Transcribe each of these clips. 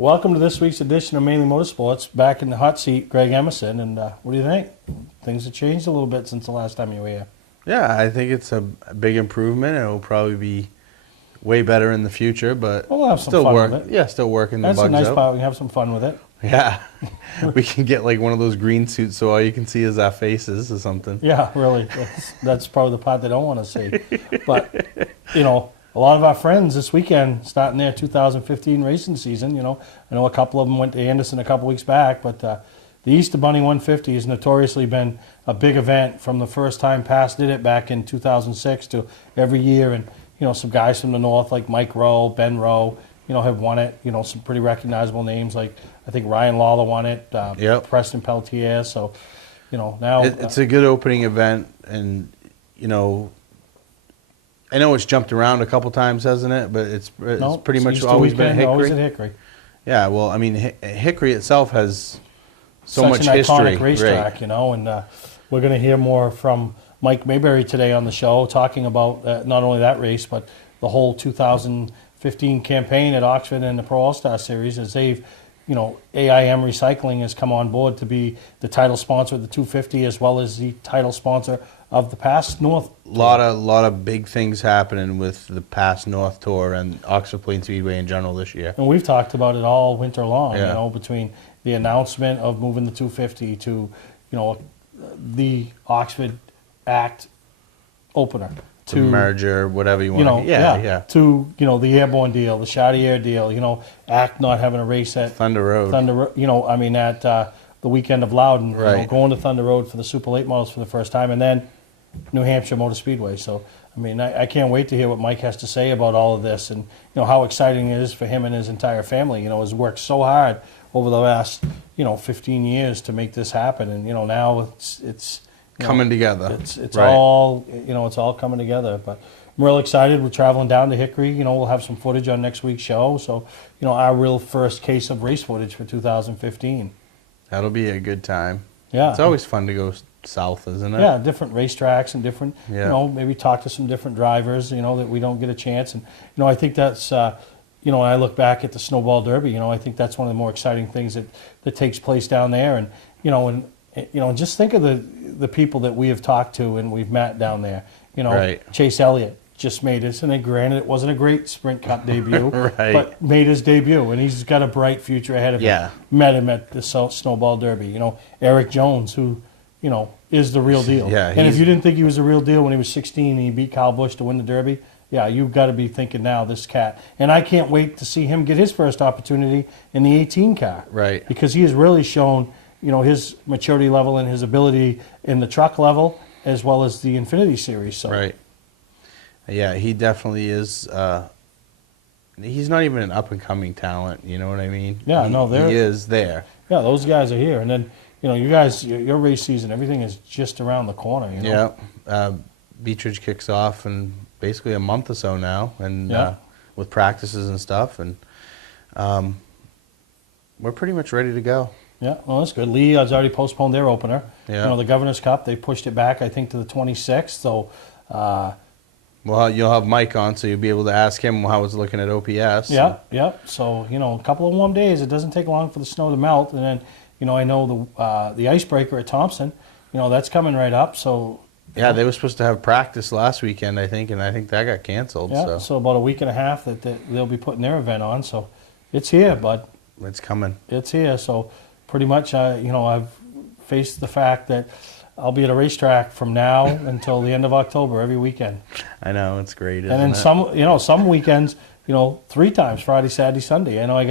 Welcome to this week's edition of Mainely Motorsports. Back in the hot seat, Greg Emerson. And what do you think? Things have changed a little bit since the last time you were here. Yeah, I think it's a big improvement. It will probably be way better in the future, but we'll have some fun with it. Yeah, still working the bugs out. That's a nice part. We can have some fun with it. Yeah, we can get like one of those green suits so all you can see is our faces or something. Yeah, really. That's probably the part they don't want to see. But, you know, a lot of our friends this weekend starting their 2015 racing season. You know, I know a couple of them went to Anderson a couple weeks back, but the Easter Bunny 150 has notoriously been a big event from the first time Pass did it back in 2006 to every year. And, you know, some guys from the north like Mike Rowe, Ben Rowe, you know, have won it. You know, some pretty recognizable names like I think Ryan Lawler won it, Yep. Preston Peltier. So, you know, now It's a good opening event, and, you know, I know it's jumped around a couple times, hasn't it? But it's pretty much Easter always been weekend, Hickory. always at Hickory. Yeah, well, I mean, Hickory itself has so Such much an history. iconic racetrack, you know, and we're going to hear more from Mike Mayberry today on the show, talking about not only that race, but the whole 2015 campaign at Oxford and the Pro All-Star Series, as they've, you know, AIM Recycling has come on board to be the title sponsor of the 250 as well as the title sponsor of the Pass North. Lot of big things happening with the Pass North Tour and Oxford Plains Speedway in general this year. And we've talked about it all winter long, Yeah. you know, between the announcement of moving the 250 to, you know, the Oxford Act opener. To merger, whatever you want. You know, yeah. To, you know, the Airborne deal, the Chaudière deal, you know, Act not having a race at Thunder Road. You know, I mean, at the weekend of Loudon, Right. you know, going to Thunder Road for the Super Late Models for the first time, and then New Hampshire Motor Speedway. So, I mean, I can't wait to hear what Mike has to say about all of this and, you know, how exciting it is for him and his entire family. You know, he's worked so hard over the last, you know, 15 years to make this happen. And, you know, now it's Coming together. It's right. all, you know, it's all coming together. But I'm real excited. We're traveling down to Hickory. You know, we'll have some footage on next week's show. So, you know, our real first case of race footage for 2015. That'll be a good time. Yeah. It's always fun to go south, isn't it? Yeah, different racetracks and different, Yeah. you know, maybe talk to some different drivers, you know, that we don't get a chance. And, you know, I think that's, you know, when I look back at the Snowball Derby, you know, I think that's one of the more exciting things that takes place down there. And, you know, just think of the people that we have talked to and we've met down there. You know, Right. Chase Elliott just made his, and granted it wasn't a great Sprint Cup debut, Right. but made his debut, and he's got a bright future ahead of Yeah. him. Met him at the Snowball Derby. You know, Eric Jones, who, you know, is the real deal. Yeah, and if you didn't think he was the real deal when he was 16 and he beat Kyle Busch to win the Derby, yeah, you've got to be thinking now, this cat. And I can't wait to see him get his first opportunity in the 18 car. Right. Because he has really shown, you know, his maturity level and his ability in the truck level as well as the Infinity Series. So. Right. Yeah, he definitely is. He's not even an up-and-coming talent, you know what I mean? Yeah, he is there. Yeah, those guys are here. And then, you know, you guys, your race season, everything is just around the corner, you know? Yeah. Beechridge kicks off in basically a month or so now, and Yeah. with practices and stuff, and we're pretty much ready to go. Yeah, well, that's good. Lee has already postponed their opener. Yeah. You know, the Governor's Cup, they pushed it back, I think, to the 26th. So, Well, you'll have Mike on, so you'll be able to ask him how it's looking at OPS. yeah. So, you know, a couple of warm days. It doesn't take long for the snow to melt. And then, you know, I know the icebreaker at Thompson, you know, that's coming right up. So, Yeah, they were supposed to have practice last weekend, I think, and I think that got canceled. yeah, so about a week and a half that they'll be putting their event on. So, it's here, bud. It's coming. It's here. So, pretty much, you know, I've faced the fact that I'll be at a racetrack from now until the end of October every weekend. I know, it's great, isn't And then it? some weekends, you know, 3 times, Friday, Saturday, Sunday. I know I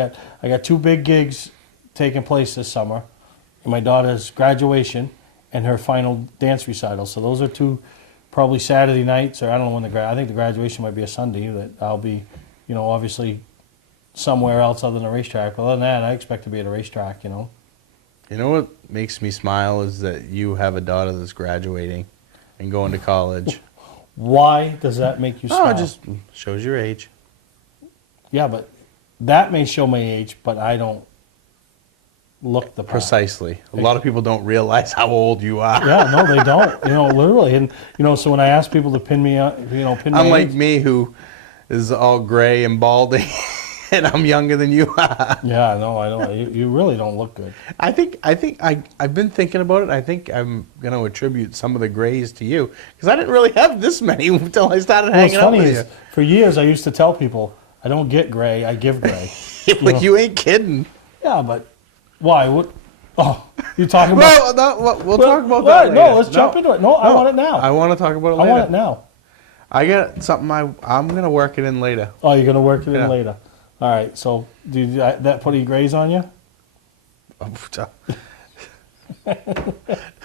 got 2 big gigs taking place this summer. My daughter's graduation and her final dance recital. So those are 2 probably Saturday nights, or I don't know when I think the graduation might be a Sunday, that I'll be, you know, obviously somewhere else other than a racetrack. But other than that, I expect to be at a racetrack, you know. You know what makes me smile is that you have a daughter that's graduating and going to college. Why does that make you smile? Oh, it just shows your age. Yeah, but that may show my age, but I don't look the part. Precisely. A lot of people don't realize how old you are. Yeah, no, they don't. You know, literally. And, you know, so when I ask people to pin me, pin my Unlike age, me, who is all gray and balding. and I'm younger than you are. Yeah, no, I don't. You really don't look good. I've been thinking about it. I think I'm going to attribute some of the grays to you because I didn't really have this many until I started hanging out with you. For years I used to tell people, I don't get gray, I give gray. But you ain't kidding. Yeah, but why? What? Oh, you talking about? We'll talk about that later. No, let's jump into it. No, I want it now. I want to talk about it later. I want it now. I got something I'm going to work it in later. Oh, you're going to work it in later. All right, so did that put any grays on you?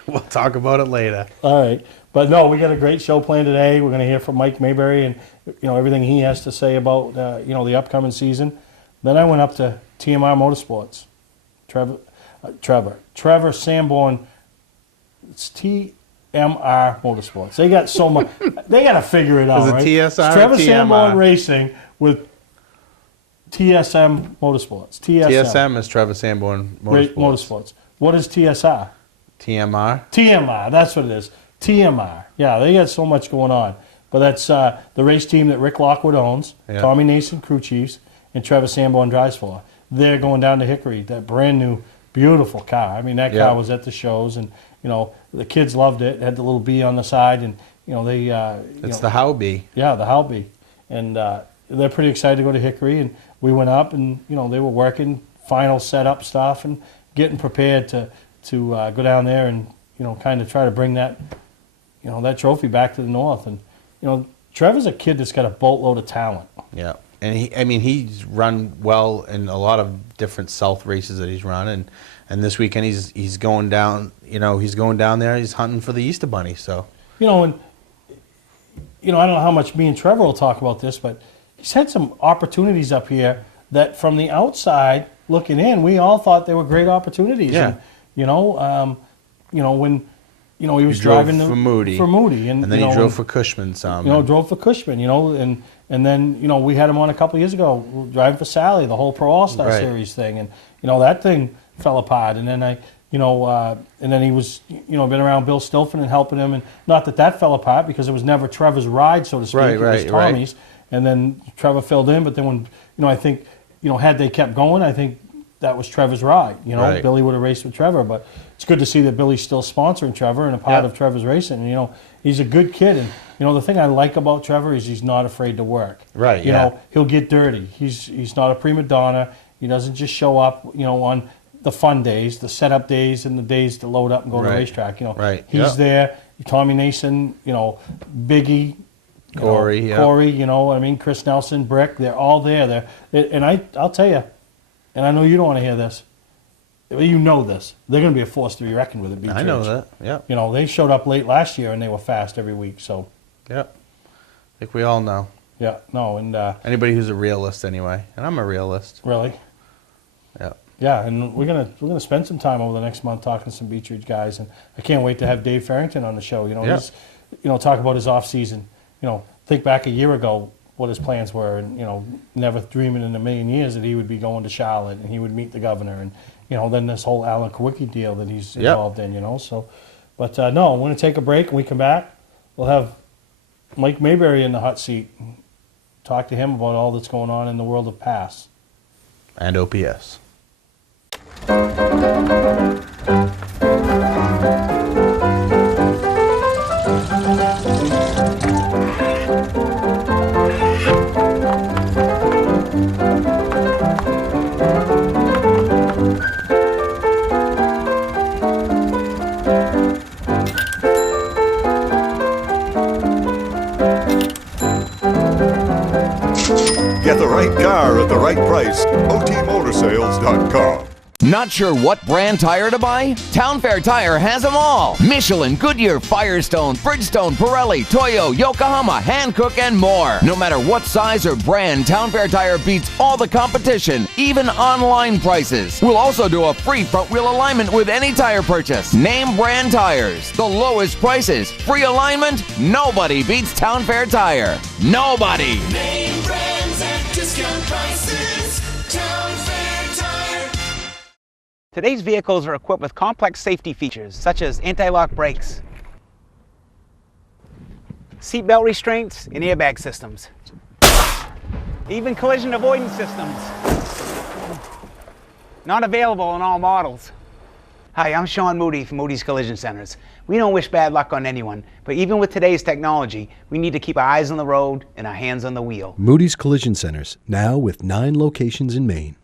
We'll talk about it later. All right. But no, we got a great show planned today. We're going to hear from Mike Mayberry and everything he has to say about the upcoming season. Then I went up to TMR Motorsports. Trevor Sanborn. It's TMR Motorsports. They got so much. They got to figure it out. Is it right? TSR? It's Trevor TMR? Sanborn Racing with TSM Motorsports. TSM is Trevor Sanborn Motorsports. What is TSR? TMR? TMR, that's what it is. TMR. Yeah, they got so much going on. But that's the race team that Rick Lockwood owns, Tommy Nason, crew chiefs, and Trevor Sanborn drives for. They're going down to Hickory, that brand new, beautiful car. I mean, that car was at the shows, and, the kids loved it. It had the little B on the side, and, they... it's the Howbee. Yeah, the Howbee. And they're pretty excited to go to Hickory, and we went up, and, they were working final setup stuff and getting prepared to go down there and, kind of try to bring that, that trophy back to the North. And, Trevor's a kid that's got a boatload of talent. Yeah. And he's run well in a lot of different South races that he's run. And this weekend he's going down, he's going down there, he's hunting for the Easter Bunny, so. And, I don't know how much me and Trevor will talk about this, but he's had some opportunities up here that from the outside looking in, we all thought they were great opportunities. Yeah. And, when he was driving for Moody, and then he drove for Cushman some. Drove for Cushman, and then we had him on a couple of years ago driving for Sally, the whole Pro All Star Series thing, and that thing fell apart, and then and then he was been around Bill Stilfen and helping him, and not that fell apart because it was never Trevor's ride, so to speak, it was Tommy's, and then Trevor filled in, but then when I think had they kept going, I think that was Trevor's ride. Billy would have raced with Trevor, but it's good to see that Billy's still sponsoring Trevor and a part of Trevor's racing. He's a good kid, and the thing I like about Trevor is he's not afraid to work. Right. He'll get dirty. He's not a prima donna. He doesn't just show up, on the fun days, the setup days, and the days to load up and go to the racetrack. He's there. Tommy Nason, Biggie. Corey, Corey, Chris Nelson, Brick, they're all there. And I'll tell you, and I know you don't want to hear this, you know this, they're going to be a force to be reckoned with at Beach I know that, yeah. They showed up late last year and they were fast every week, so. Yeah, I think we all know. Yeah, no, and... anybody who's a realist anyway, and I'm a realist. Really? Yeah. Yeah, and we're gonna spend some time over the next month talking to some Beach Ridge guys, and I can't wait to have Dave Farrington on the show. He's, talk about his off season. Think back a year ago what his plans were, and never dreaming in a million years that he would be going to Charlotte and he would meet the governor, and then this whole Alan Kawicki deal that he's involved in. So, but no, I'm going to take a break. When we come back, we'll have Mike Mayberry in the hot seat. Talk to him about all that's going on in the world of PASS and OPS. Get the right car at the right price. OTMotorsales.com. Not sure what brand tire to buy? Town Fair Tire has them all. Michelin, Goodyear, Firestone, Bridgestone, Pirelli, Toyo, Yokohama, Hankook, and more. No matter what size or brand, Town Fair Tire beats all the competition, even online prices. We'll also do a free front wheel alignment with any tire purchase. Name brand tires, the lowest prices, free alignment. Nobody beats Town Fair Tire. Nobody. Name brands at discount prices. Town Fair Tire. Today's vehicles are equipped with complex safety features such as anti-lock brakes, seatbelt restraints, and airbag systems. even collision avoidance systems. Not available in all models. Hi, I'm Sean Moody from Moody's Collision Centers. We don't wish bad luck on anyone, but even with today's technology, we need to keep our eyes on the road and our hands on the wheel. Moody's Collision Centers, now with 9 locations in Maine.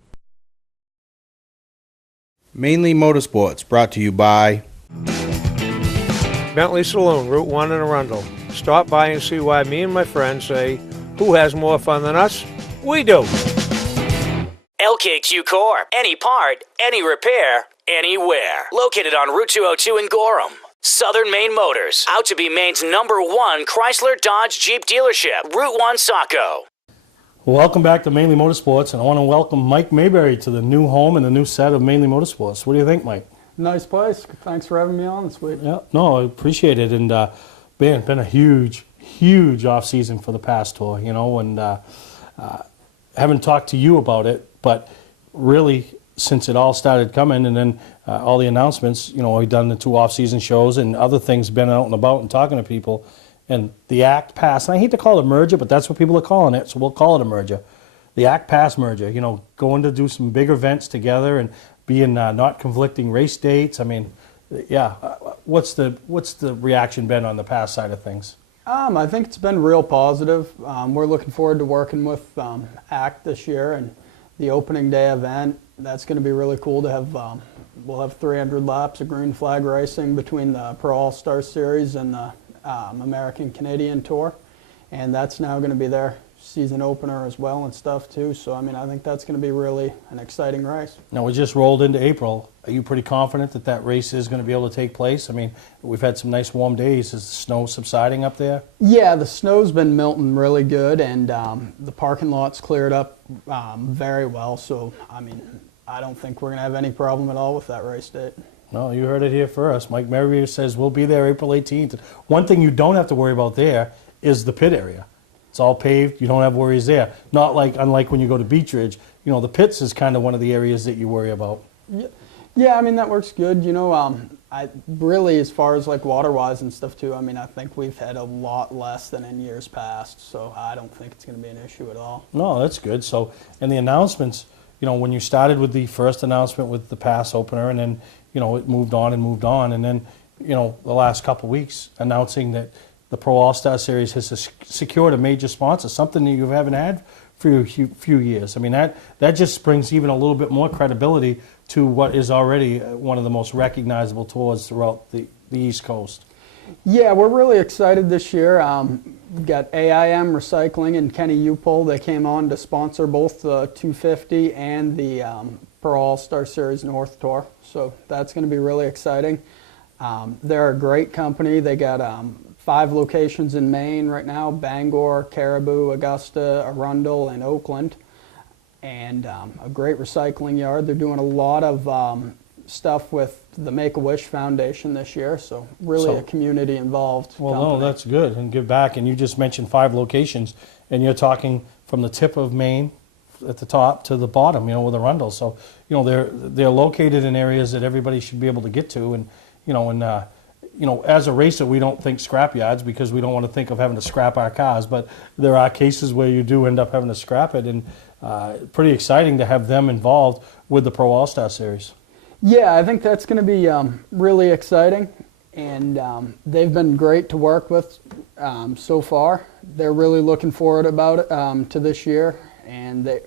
Mainly Motorsports, brought to you by Bentley Saloon, Route 1 in Arundel. Stop by and see why me and my friends say, who has more fun than us? We do. LKQ Core. Any part, any repair, anywhere. Located on Route 202 in Gorham. Southern Maine Motors. Out to be Maine's #1 Chrysler Dodge Jeep dealership. Route 1 Saco. Welcome back to Mainly Motorsports, and I want to welcome Mike Mayberry to the new home and the new set of Mainly Motorsports. What do you think, Mike? Nice place. Thanks for having me on this week. Yeah, no, I appreciate it, and been a huge off season for the Pass Tour, you know, and haven't talked to you about it, but really since it all started coming, and then all the announcements, you know, we've done the 2 off-season shows and other things, been out and about and talking to people, and the ACT Pass, and I hate to call it a merger, but that's what people are calling it, so we'll call it a merger. The ACT Pass merger, you know, going to do some big events together and being not conflicting race dates. I mean, yeah, what's the reaction been on the Pass side of things? I think it's been real positive. We're looking forward to working with ACT this year and the opening day event. That's going to be really cool to have. We'll have 300 laps of green flag racing between the Pro All-Star Series and the American Canadian Tour, and that's now going to be their season opener as well and stuff too. So I mean, I think that's going to be really an exciting race. Now we just rolled into April. Are you pretty confident that that race is going to be able to take place? I mean, we've had some nice warm days. Is the snow subsiding up there? Yeah, the snow's been melting really good, and the parking lot's cleared up very well. So I mean, I don't think we're going to have any problem at all with that race date. No, you heard it here first. Mike Merriweather says we'll be there April 18th. One thing you don't have to worry about there is the pit area. It's all paved. You don't have worries there. Not like, unlike when you go to Beach Ridge, you know, the pits is kind of one of the areas that you worry about. Yeah, I mean, that works good. You know, I really, as far as like water-wise and stuff too, I mean, I think we've had a lot less than in years past, so I don't think it's going to be an issue at all. No, that's good. So, and the announcements, you know, when you started with the first announcement with the Pass opener, and then, you know, it moved on, and then, you know, the last couple of weeks announcing that the Pro All-Star Series has secured a major sponsor, something that you haven't had for a few years. I mean, that just brings even a little bit more credibility to what is already one of the most recognizable tours throughout the East Coast. Yeah, we're really excited this year. We've got AIM Recycling and Kenny Upol. They came on to sponsor both the 250 and the Pro All-Star Series North Tour, so that's going to be really exciting. They're a great company. They got 5 locations in Maine right now: Bangor, Caribou, Augusta, Arundel, and Oakland, and a great recycling yard. They're doing a lot of stuff with the Make-A-Wish Foundation this year, so really a community involved Well, company. no, that's good, and give back. And you just mentioned 5 locations, and you're talking from the tip of Maine at the top to the bottom, you know, with Arundel. So, you know, they're located in areas that everybody should be able to get to, and you know, as a racer, we don't think scrap yards because we don't want to think of having to scrap our cars, but there are cases where you do end up having to scrap it, and pretty exciting to have them involved with the Pro All-Star Series. Yeah, I think that's going to be really exciting, and they've been great to work with so far. They're really looking forward to this year, and they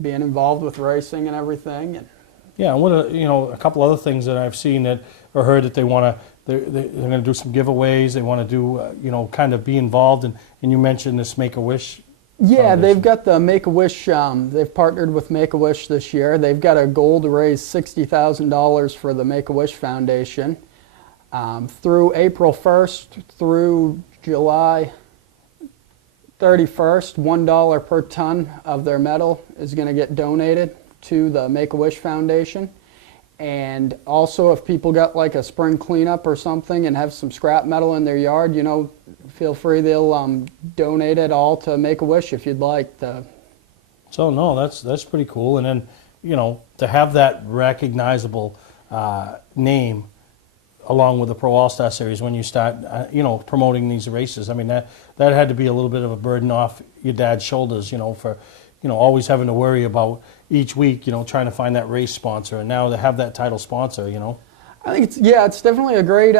being involved with racing and everything. And yeah, and you know, a couple other things that I've seen that or heard that they're going to do some giveaways. They want to do you know, kind of be involved, and you mentioned this Make-A-Wish. yeah, Foundation. they've got the Make-A-Wish. They've partnered with Make-A-Wish this year. They've got a goal to raise $60,000 for the Make-A-Wish Foundation. Through April 1st through July 31st, $1 per ton of their metal is going to get donated to the Make-A-Wish Foundation. And also, if people got like a spring cleanup or something and have some scrap metal in their yard, you know, feel free. They'll donate it all to Make-A-Wish if you'd like to. So no, that's pretty cool. And then, you know, to have that recognizable name along with the Pro All-Star Series when you start, you know, promoting these races. I mean, that had to be a little bit of a burden off your dad's shoulders, you know, for always having to worry about each week, trying to find that race sponsor, and now to have that title sponsor, I think it's definitely a great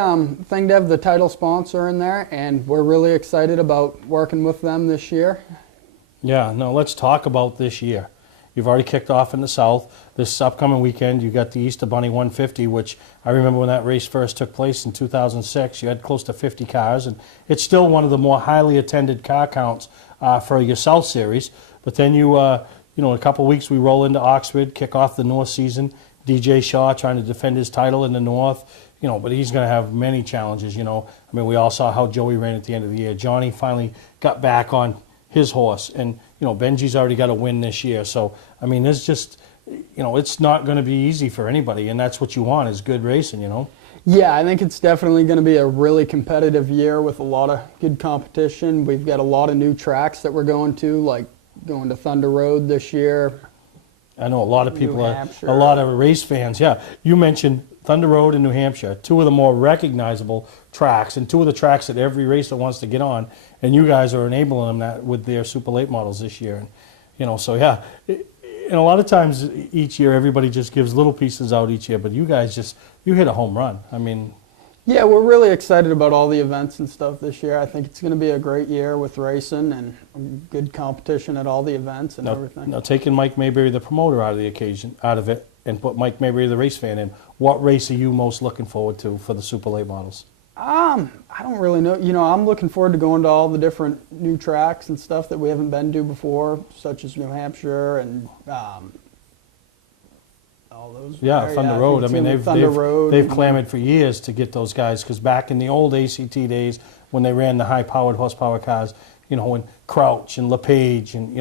thing to have the title sponsor in there, and we're really excited about working with them this year. Yeah, no, let's talk about this year. You've already kicked off in the South. This upcoming weekend, you got the Easter Bunny 150, which I remember when that race first took place in 2006. You had close to 50 cars, and it's still one of the more highly attended car counts for your South Series. But then in a couple of weeks, we roll into Oxford, kick off the North season. DJ Shaw trying to defend his title in the North, but he's going to have many challenges. We all saw how Joey ran at the end of the year. Johnny finally got back on his horse, and Benji's already got a win this year. So there's just it's not going to be easy for anybody, and that's what you want is good racing. Yeah, I think it's definitely going to be a really competitive year with a lot of good competition. We've got a lot of new tracks that we're going to, like going to Thunder Road this year. I know a lot of people a lot of race fans. Yeah, you mentioned Thunder Road in New Hampshire, two of the more recognizable tracks, and two of the tracks that every racer wants to get on, and you guys are enabling them that with their Super Late models this year. And, so yeah, and a lot of times each year everybody just gives little pieces out each year, but you guys you hit a home run. Yeah, we're really excited about all the events and stuff this year. I think it's going to be a great year with racing and good competition at all the events and everything. Now, taking Mike Mayberry, the promoter, out of it, and put Mike Mayberry, the race fan, in, what race are you most looking forward to for the Super Late models? I don't really know. I'm looking forward to going to all the different new tracks and stuff that we haven't been to before, such as New Hampshire and all those. Yeah, Thunder Road. They've clamored for years to get those guys, because back in the old ACT days when they ran the high-powered horsepower cars, and Crouch and LePage and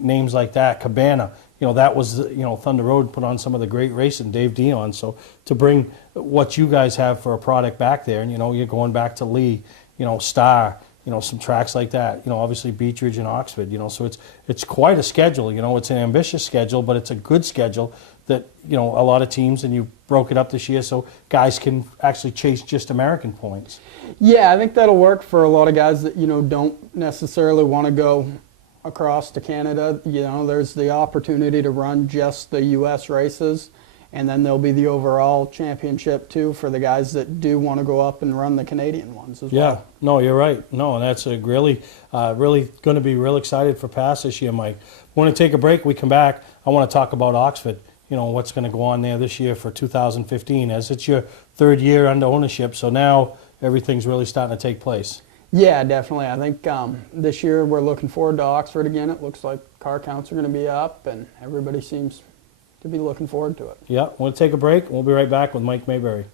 names like that, Cabana, that was Thunder Road put on some of the great racing, Dave Dion. So to bring what you guys have for a product back there, and you're going back to Lee, Star, some tracks like that, obviously Beech Ridge and Oxford, so it's quite a schedule. It's an ambitious schedule, but it's a good schedule that a lot of teams, and you broke it up this year so guys can actually chase just American points. Yeah, I think that'll work for a lot of guys that don't necessarily want to go across to Canada. There's the opportunity to run just the U.S. races, and then there'll be the overall championship too for the guys that do want to go up and run the Canadian ones as well. Yeah, no, you're right. No, and that's a really going to be real excited for PASS this year, Mike. We want to take a break. We come back. I want to talk about Oxford. What's going to go on there this year for 2015, as it's your third year under ownership, so now everything's really starting to take place. Yeah, definitely. I think this year we're looking forward to Oxford again. It looks like car counts are going to be up, and everybody seems to be looking forward to it. Yeah, we'll take a break. We'll be right back with Mike Mayberry.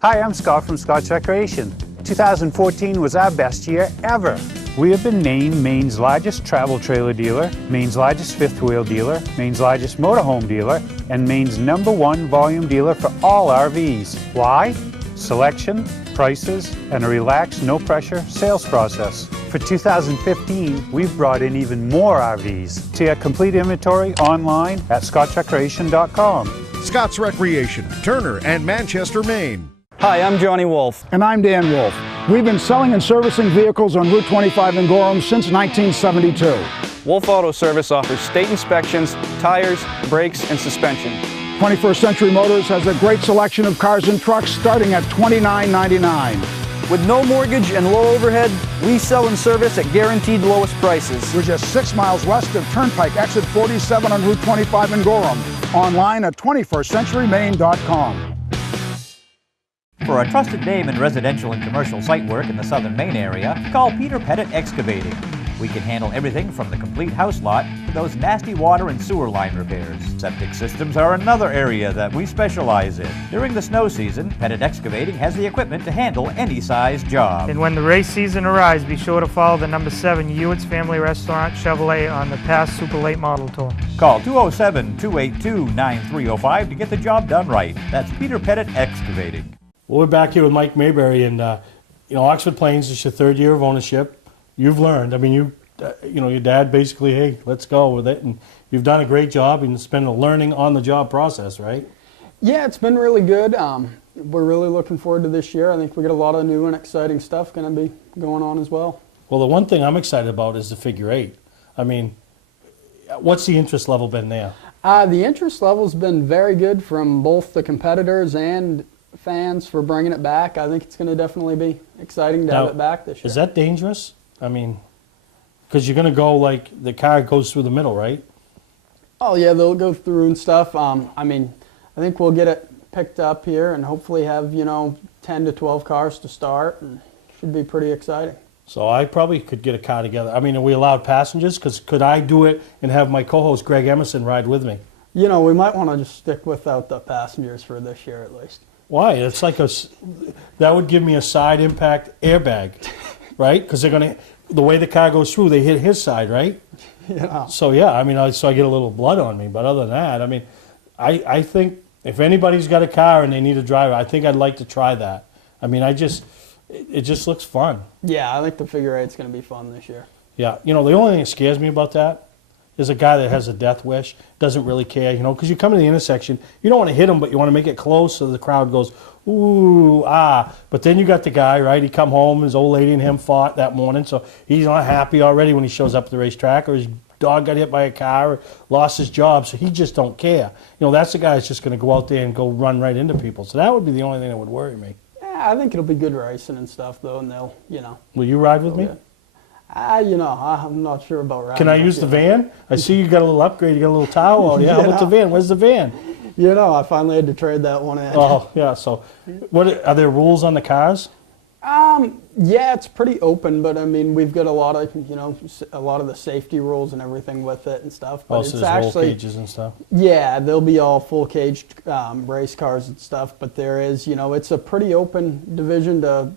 Hi, I'm Scott from Scott's Recreation. 2014 was our best year ever. We have been named Maine's largest travel trailer dealer, Maine's largest fifth wheel dealer, Maine's largest motorhome dealer, and Maine's #1 volume dealer for all RVs. Why? Selection, prices, and a relaxed, no-pressure sales process. For 2015, we've brought in even more RVs. See our complete inventory online at scottsrecreation.com. Scott's Recreation, Turner and Manchester, Maine. Hi, I'm Johnny Wolf. And I'm Dan Wolf. We've been selling and servicing vehicles on Route 25 in Gorham since 1972. Wolf Auto Service offers state inspections, tires, brakes, and suspension. 21st Century Motors has a great selection of cars and trucks starting at $29.99. With no mortgage and low overhead, we sell and service at guaranteed lowest prices. We're just 6 miles west of Turnpike, exit 47 on Route 25 in Gorham. Online at 21stcenturymaine.com. For a trusted name in residential and commercial site work in the southern Maine area, call Peter Pettit Excavating. We can handle everything from the complete house lot to those nasty water and sewer line repairs. Septic systems are another area that we specialize in. During the snow season, Pettit Excavating has the equipment to handle any size job. And when the race season arrives, be sure to follow the number 7 Hewitt's Family Restaurant Chevrolet on the PASS Super Late Model Tour. Call 207-282-9305 to get the job done right. That's Peter Pettit Excavating. Well, we're back here with Mike Mayberry, and Oxford Plains is your third year of ownership. You've learned. I mean, your dad basically, hey, let's go with it, and you've done a great job, and it's been a learning on-the-job process, right? Yeah, it's been really good. We're really looking forward to this year. I think we got a lot of new and exciting stuff going to be going on as well. Well, the one thing I'm excited about is the figure 8. I mean, what's the interest level been there? The interest level's been very good from both the competitors and fans for bringing it back. I think it's going to definitely be exciting to have it back this year. Is that dangerous? I mean, because you're going to go like the car goes through the middle, right? Oh yeah, they'll go through and stuff. I mean, I think we'll get it picked up here and hopefully have 10 to 12 cars to start, and should be pretty exciting. So I probably could get a car together. I mean, are we allowed passengers? Because could I do it and have my co-host Greg Emerson ride with me? We might want to just stick without the passengers for this year at least. Why? It's like that would give me a side impact airbag, right? Because they're going to, the way the car goes through, they hit his side, right? Yeah. So yeah, I mean, so I get a little blood on me. But other than that, I mean, I think if anybody's got a car and they need a driver, I think I'd like to try that. I mean, it just looks fun. Yeah, I think the figure eight's going to be fun this year. Yeah, the only thing that scares me about that is a guy that has a death wish, doesn't really care, because you come to the intersection, you don't want to hit him, but you want to make it close so the crowd goes, ooh, ah. But then you got the guy, right? He come home, his old lady and him fought that morning, so he's not happy already when he shows up at the racetrack, or his dog got hit by a car, or lost his job, so he just don't care. That's the guy that's just going to go out there and go run right into people. So that would be the only thing that would worry me. I think it'll be good racing and stuff, though, and they'll, Will you ride with me? I'm not sure about riding. Can I use the van? I see you got a little upgrade. You got a little tower out here. How about the van? Where's the van? I finally had to trade that one in. Oh, yeah. So, are there rules on the cars? Yeah, it's pretty open, but I mean, we've got a lot of, a lot of the safety rules and everything with it and stuff. But so it's there's actually roll cages and stuff. Yeah, they'll be all full caged race cars and stuff. But there is, it's a pretty open division to,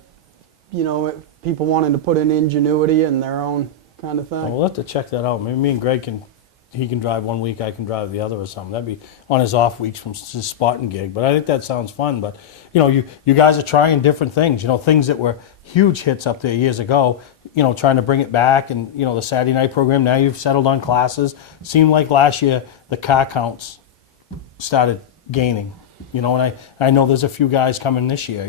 people wanting to put in ingenuity and their own kind of thing. Well, we'll have to check that out. Maybe me and Greg he can drive one week, I can drive the other or something. That'd be on his off weeks from his spotting gig. But I think that sounds fun. But, you guys are trying different things, things that were huge hits up there years ago, trying to bring it back. And, the Saturday night program, now you've settled on classes. Seemed like last year the car counts started gaining, and I know there's a few guys coming this year,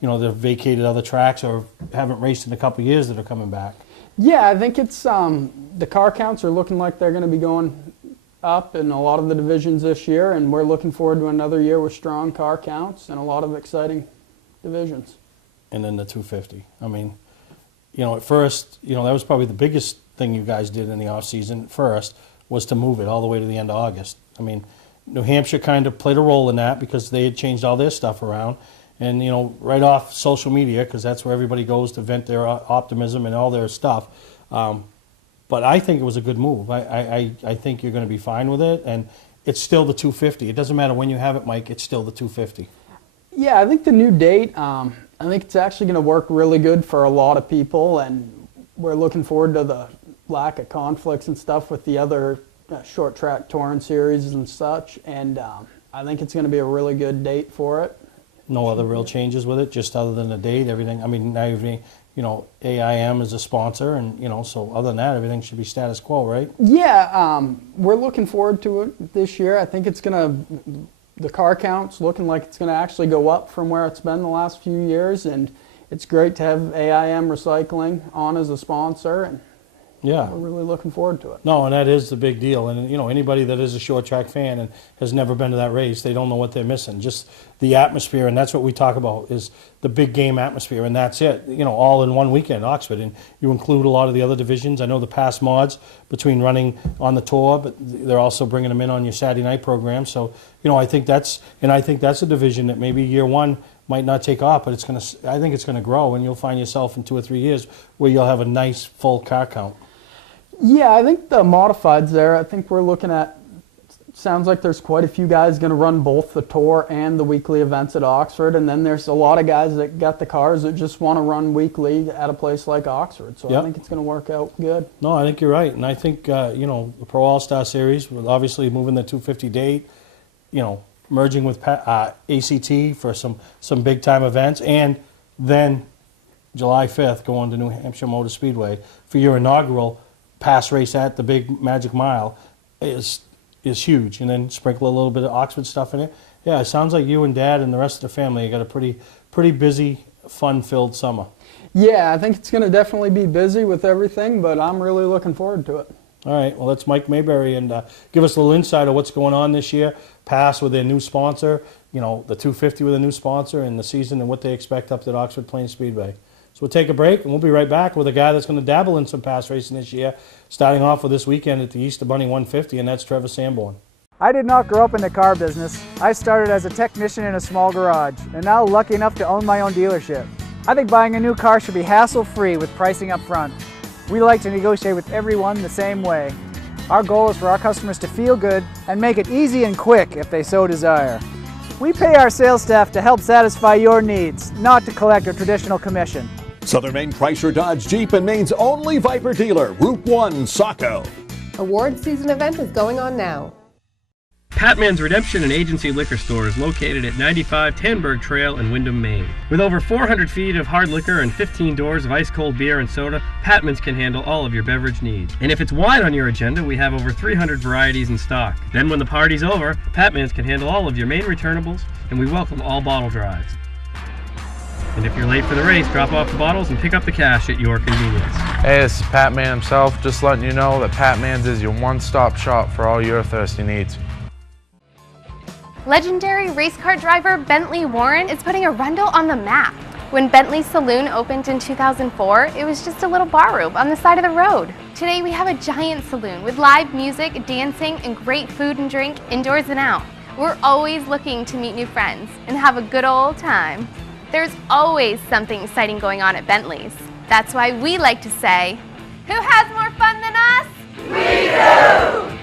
they've vacated other tracks or haven't raced in a couple of years that are coming back. Yeah, I think it's the car counts are looking like they're going to be going up in a lot of the divisions this year, and we're looking forward to another year with strong car counts and a lot of exciting divisions. And then the 250. I mean, at first, that was probably the biggest thing you guys did in the off season. First was to move it all the way to the end of August. I mean, New Hampshire kind of played a role in that because they had changed all their stuff around. And, right off social media, because that's where everybody goes to vent their optimism and all their stuff. But I think it was a good move. I think you're going to be fine with it. And it's still the 250. It doesn't matter when you have it, Mike. It's still the 250. Yeah, I think the new date, I think it's actually going to work really good for a lot of people. And we're looking forward to the lack of conflicts and stuff with the other short track touring series and such. And I think it's going to be a really good date for it. No other real changes with it, just other than the date, everything. I mean, now AIM is a sponsor, and, so other than that, everything should be status quo, right? Yeah, we're looking forward to it this year. I think the car count's looking like it's going to actually go up from where it's been the last few years, and it's great to have AIM Recycling on as a sponsor, and yeah, we're really looking forward to it. No, and that is the big deal. And, anybody that is a short track fan and has never been to that race, they don't know what they're missing. Just the atmosphere, and that's what we talk about, is the big game atmosphere, and that's it. All in one weekend, Oxford. And you include a lot of the other divisions. I know the past mods between running on the tour, but they're also bringing them in on your Saturday night program. So, I think that's a division that maybe year one might not take off, but I think it's going to grow, and you'll find yourself in 2 or 3 years where you'll have a nice full car count. Yeah, I think the modifieds there, I think we're looking at, sounds like there's quite a few guys going to run both the tour and the weekly events at Oxford, and then there's a lot of guys that got the cars that just want to run weekly at a place like Oxford, so yep. I think it's going to work out good. No, I think you're right, and I think, the Pro All-Star Series, with obviously moving the 250 date, merging with ACT for some big-time events, and then July 5th going to New Hampshire Motor Speedway for your inaugural pass race at the big Magic Mile is huge, and then sprinkle a little bit of Oxford stuff in it. Yeah, it sounds like you and Dad and the rest of the family got a pretty busy, fun-filled summer. Yeah, I think it's going to definitely be busy with everything, but I'm really looking forward to it. All right, well, that's Mike Mayberry, and give us a little insight of what's going on this year. Pass with their new sponsor, the 250 with a new sponsor, and the season and what they expect up at Oxford Plains Speedway. So we'll take a break, and we'll be right back with a guy that's going to dabble in some pass racing this year, starting off with this weekend at the Easter Bunny 150, and that's Trevor Sanborn. I did not grow up in the car business. I started as a technician in a small garage, and now lucky enough to own my own dealership. I think buying a new car should be hassle-free with pricing up front. We like to negotiate with everyone the same way. Our goal is for our customers to feel good and make it easy and quick if they so desire. We pay our sales staff to help satisfy your needs, not to collect a traditional commission. Southern Maine Chrysler Dodge Jeep and Maine's only Viper dealer, Route 1, Saco. Award season event is going on now. Patman's Redemption and Agency Liquor Store is located at 95 Tanberg Trail in Windham, Maine. With over 400 feet of hard liquor and 15 doors of ice-cold beer and soda, Patman's can handle all of your beverage needs. And if it's wine on your agenda, we have over 300 varieties in stock. Then when the party's over, Patman's can handle all of your Maine returnables, and we welcome all bottle drives. And if you're late for the race, drop off the bottles and pick up the cash at your convenience. Hey, it's Pat Man himself, just letting you know that Pat Man's is your one-stop shop for all your thirsty needs. Legendary race car driver Bentley Warren is putting Arundel on the map. When Bentley's Saloon opened in 2004, it was just a little bar room on the side of the road. Today we have a giant saloon with live music, dancing, and great food and drink indoors and out. We're always looking to meet new friends and have a good old time. There's always something exciting going on at Bentley's. That's why we like to say, who has more fun than us? We do!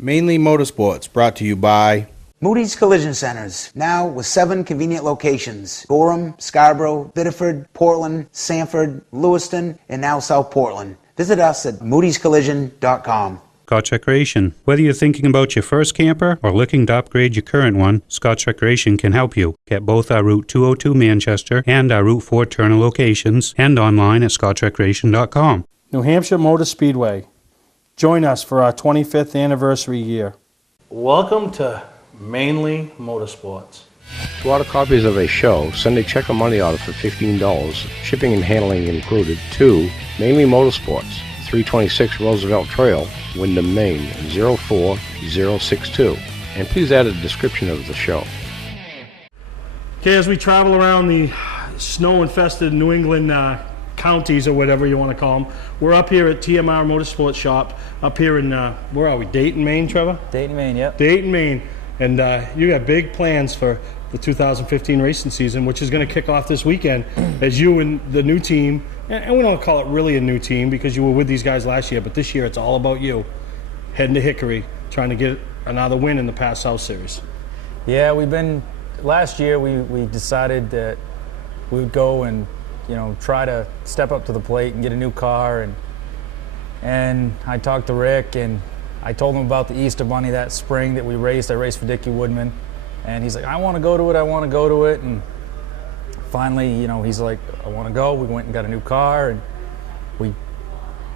Mainly Motorsports, brought to you by Moody's Collision Centers, now with 7 convenient locations: Gorham, Scarborough, Biddeford, Portland, Sanford, Lewiston, and now South Portland. Visit us at moodyscollision.com. Scotch Recreation. Whether you're thinking about your first camper or looking to upgrade your current one, Scotch Recreation can help you. Get both our Route 202 Manchester and our Route 4 Turner locations and online at scotchrecreation.com. New Hampshire Motor Speedway. Join us for our 25th anniversary year. Welcome to Mainely Motorsports. To order copies of a show, send a check or money order for $15, shipping and handling included, to Mainly Motorsports, 326 Roosevelt Trail, Windham, Maine, 04062. And please add a description of the show. Okay, as we travel around the snow-infested New England counties, or whatever you want to call them, we're up here at TMR Motorsports Shop, up here in, where are we, Dayton, Maine, Trevor? Dayton, Maine, yep. Dayton, Maine. And you got big plans for the 2015 racing season, which is going to kick off this weekend as you and the new team, and we don't call it really a new team because you were with these guys last year, but this year it's all about you, heading to Hickory, trying to get another win in the Pass South Series. Yeah, last year we decided that we would go and try to step up to the plate and get a new car, and I talked to Rick and I told him about the Easter Bunny that spring that we raced. I raced for Dickie Woodman, and he's like, I want to go to it, and finally, he's like, I want to go. We went and got a new car, and we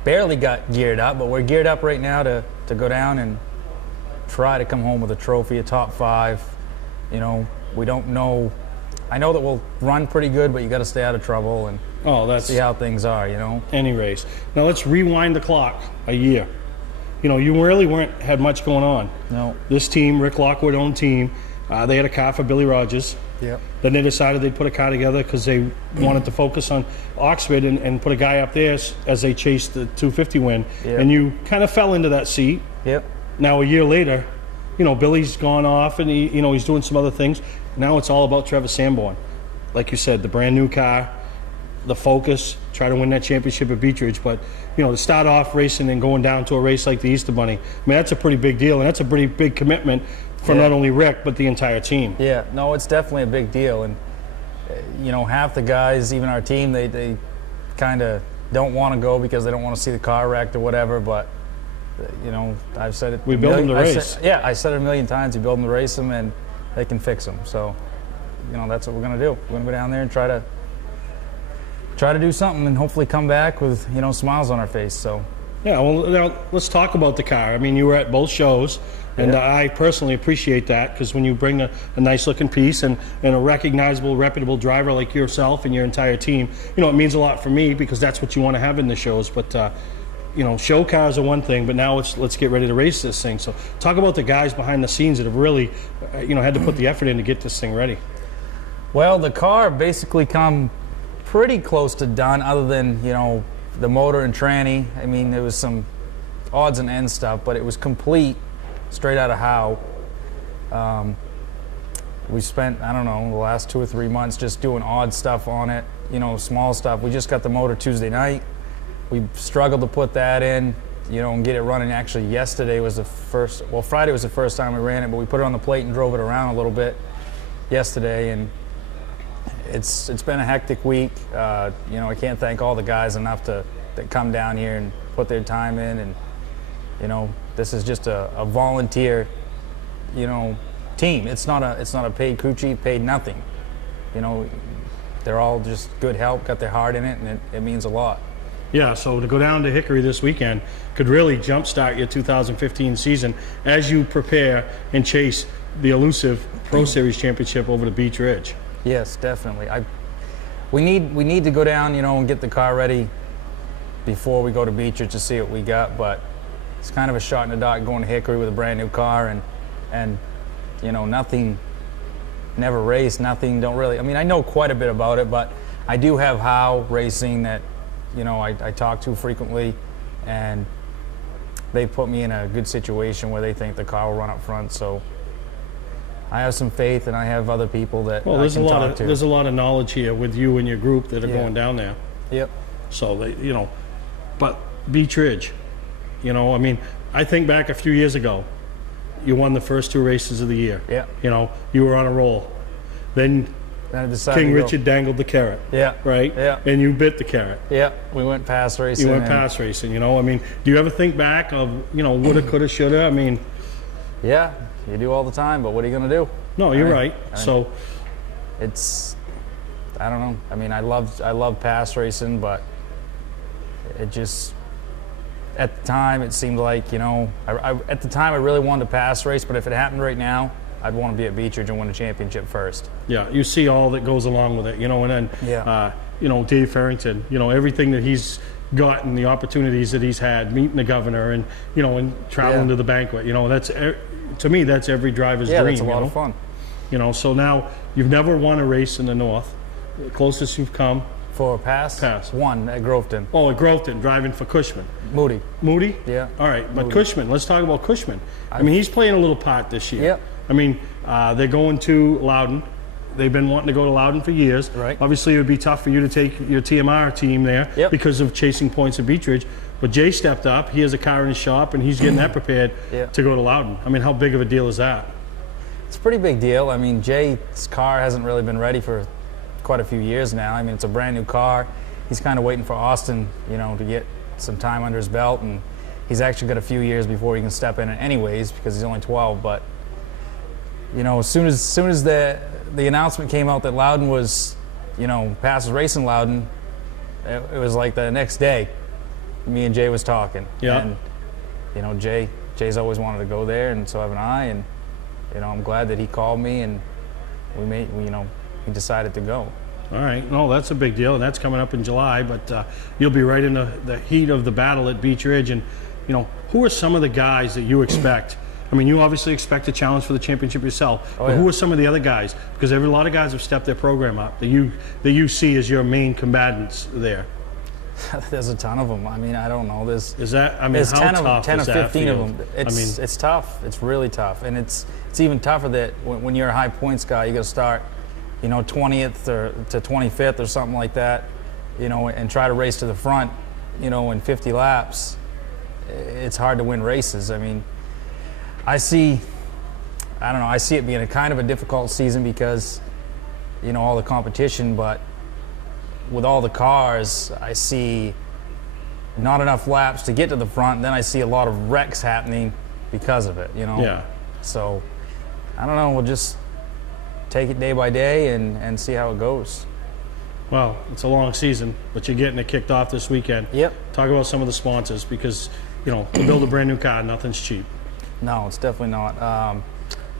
barely got geared up, but we're geared up right now to go down and try to come home with a trophy, a top 5. We don't know. I know that we'll run pretty good, but you got to stay out of trouble and see how things are, Any race. Now let's rewind the clock a year. You really had much going on. No. This team, Rick Lockwood owned team, they had a car for Billy Rogers. Yep. Then they decided they'd put a car together because they wanted to focus on Oxford and put a guy up there as they chased the 250 win. Yep. And you kind of fell into that seat. Yep. Now a year later, Billy's gone off and he's doing some other things. Now it's all about Trevor Sanborn. Like you said, the brand new car, the focus, try to win that championship at Beech Ridge. But, to start off racing and going down to a race like the Easter Bunny, that's a pretty big deal, and that's a pretty big commitment for not only Rick, but the entire team. Yeah, no, it's definitely a big deal. And, half the guys, even our team, they kind of don't want to go because they don't want to see the car wrecked or whatever, but, I've said it. We build them to race. I said it a million times. You build them to race them, and they can fix them. So, that's what we're going to do. We're going to go down there and try to do something and hopefully come back with, smiles on our face. So Yeah, well, now let's talk about the car. I mean, you were at both shows, and I personally appreciate that, because when you bring a nice-looking piece and a recognizable, reputable driver like yourself and your entire team, it means a lot for me, because that's what you want to have in the shows. But show cars are one thing, but now let's get ready to race this thing. So talk about the guys behind the scenes that have really, had to put the effort in to get this thing ready. Well, the car basically come pretty close to done, other than, the motor and tranny. I mean, there was some odds and ends stuff, but it was complete, straight out of Howe. We spent, I don't know, the last 2 or 3 months just doing odd stuff on it, small stuff. We just got the motor Tuesday night. We struggled to put that in, and get it running. Actually, yesterday was the first, well, Friday was the first time we ran it, but we put it on the plate and drove it around a little bit yesterday, and it's been a hectic week. I can't thank all the guys enough that come down here and put their time in, and this is just a volunteer team. It's not a paid crew chief, paid nothing. They're all just good help, got their heart in it, and it means a lot. Yeah, so to go down to Hickory this weekend could really jumpstart your 2015 season as you prepare and chase the elusive Pro Series Championship over to Beach Ridge. Yes, definitely. We need to go down, and get the car ready before we go to Beach Ridge to see what we got. But it's kind of a shot in the dark going to Hickory with a brand new car and nothing, never raced, nothing. Don't really. I mean, I know quite a bit about it, but I do have Howe Racing that I talk to frequently, and they put me in a good situation where they think the car will run up front. So I have some faith, and I have other people that I can talk to. There's a lot of knowledge here with you and your group that are going down there. Yep. So but Beach Ridge, I mean, I think back a few years ago, you won the first 2 races of the year. Yeah. You were on a roll. Then King Richard dangled the carrot. Yeah. Right? Yeah. And you bit the carrot. Yeah. We went past racing. You went past racing, I mean, do you ever think back of, woulda, coulda, shoulda? I mean. Yeah, you do all the time, but what are you going to do? No, you're right. So it's, I don't know. I mean, I love past racing, but it just, at the time, it seemed like, at the time I really wanted to pass race, but if it happened right now, I'd want to be at Beach Ridge and win a championship first. Yeah, you see all that goes along with it, and then, Dave Farrington, everything that he's gotten, the opportunities that he's had, meeting the governor and, and traveling to the banquet, that's, to me, that's every driver's dream. Yeah, that's a lot of fun. So now you've never won a race in the North. The closest you've come. For a pass? One at Groveton. Oh, at Groveton, driving for Cushman. Moody? Yeah. All right, but Moody. Cushman, let's talk about Cushman. I mean, he's playing a little part this year. Yep. I mean, they're going to Loudon. They've been wanting to go to Loudon for years. Right. Obviously, it would be tough for you to take your TMR team there because of chasing points at Beach Ridge. But Jay stepped up. He has a car in his shop, and he's getting that prepared to go to Loudon. I mean, how big of a deal is that? It's a pretty big deal. I mean, Jay's car hasn't really been ready for quite a few years now. I mean, it's a brand new car. He's kind of waiting for Austin, to get some time under his belt, and he's actually got a few years before he can step in it anyways, because he's only 12. But as soon as the announcement came out that Loudon was, Pass was racing Loudon, it was like the next day, me and Jay was talking. Yeah. And Jay's always wanted to go there, and so have I. And I'm glad that he called me, and we decided to go. All right. No, that's a big deal, and that's coming up in July. But you'll be right in the heat of the battle at Beach Ridge. And, who are some of the guys that you expect? I mean, you obviously expect a challenge for the championship yourself. But who are some of the other guys? Because a lot of guys have stepped their program up that you see as your main combatants there. There's a ton of them. I mean, I don't know. There's how 10 or 15 of them. It's it's tough. It's really tough, and it's even tougher that when you're a high points guy, you got to start, 20th or to 25th or something like that, and try to race to the front, in 50 laps. It's hard to win races. I mean, I see it being a kind of a difficult season because, all the competition, but with all the cars, I see not enough laps to get to the front. Then I see a lot of wrecks happening because of it, Yeah. So, I don't know. We'll just take it day by day and see how it goes. Well, it's a long season, but you're getting it kicked off this weekend. Yep. Talk about some of the sponsors because, you know, to build a brand new car, nothing's cheap. No, it's definitely not.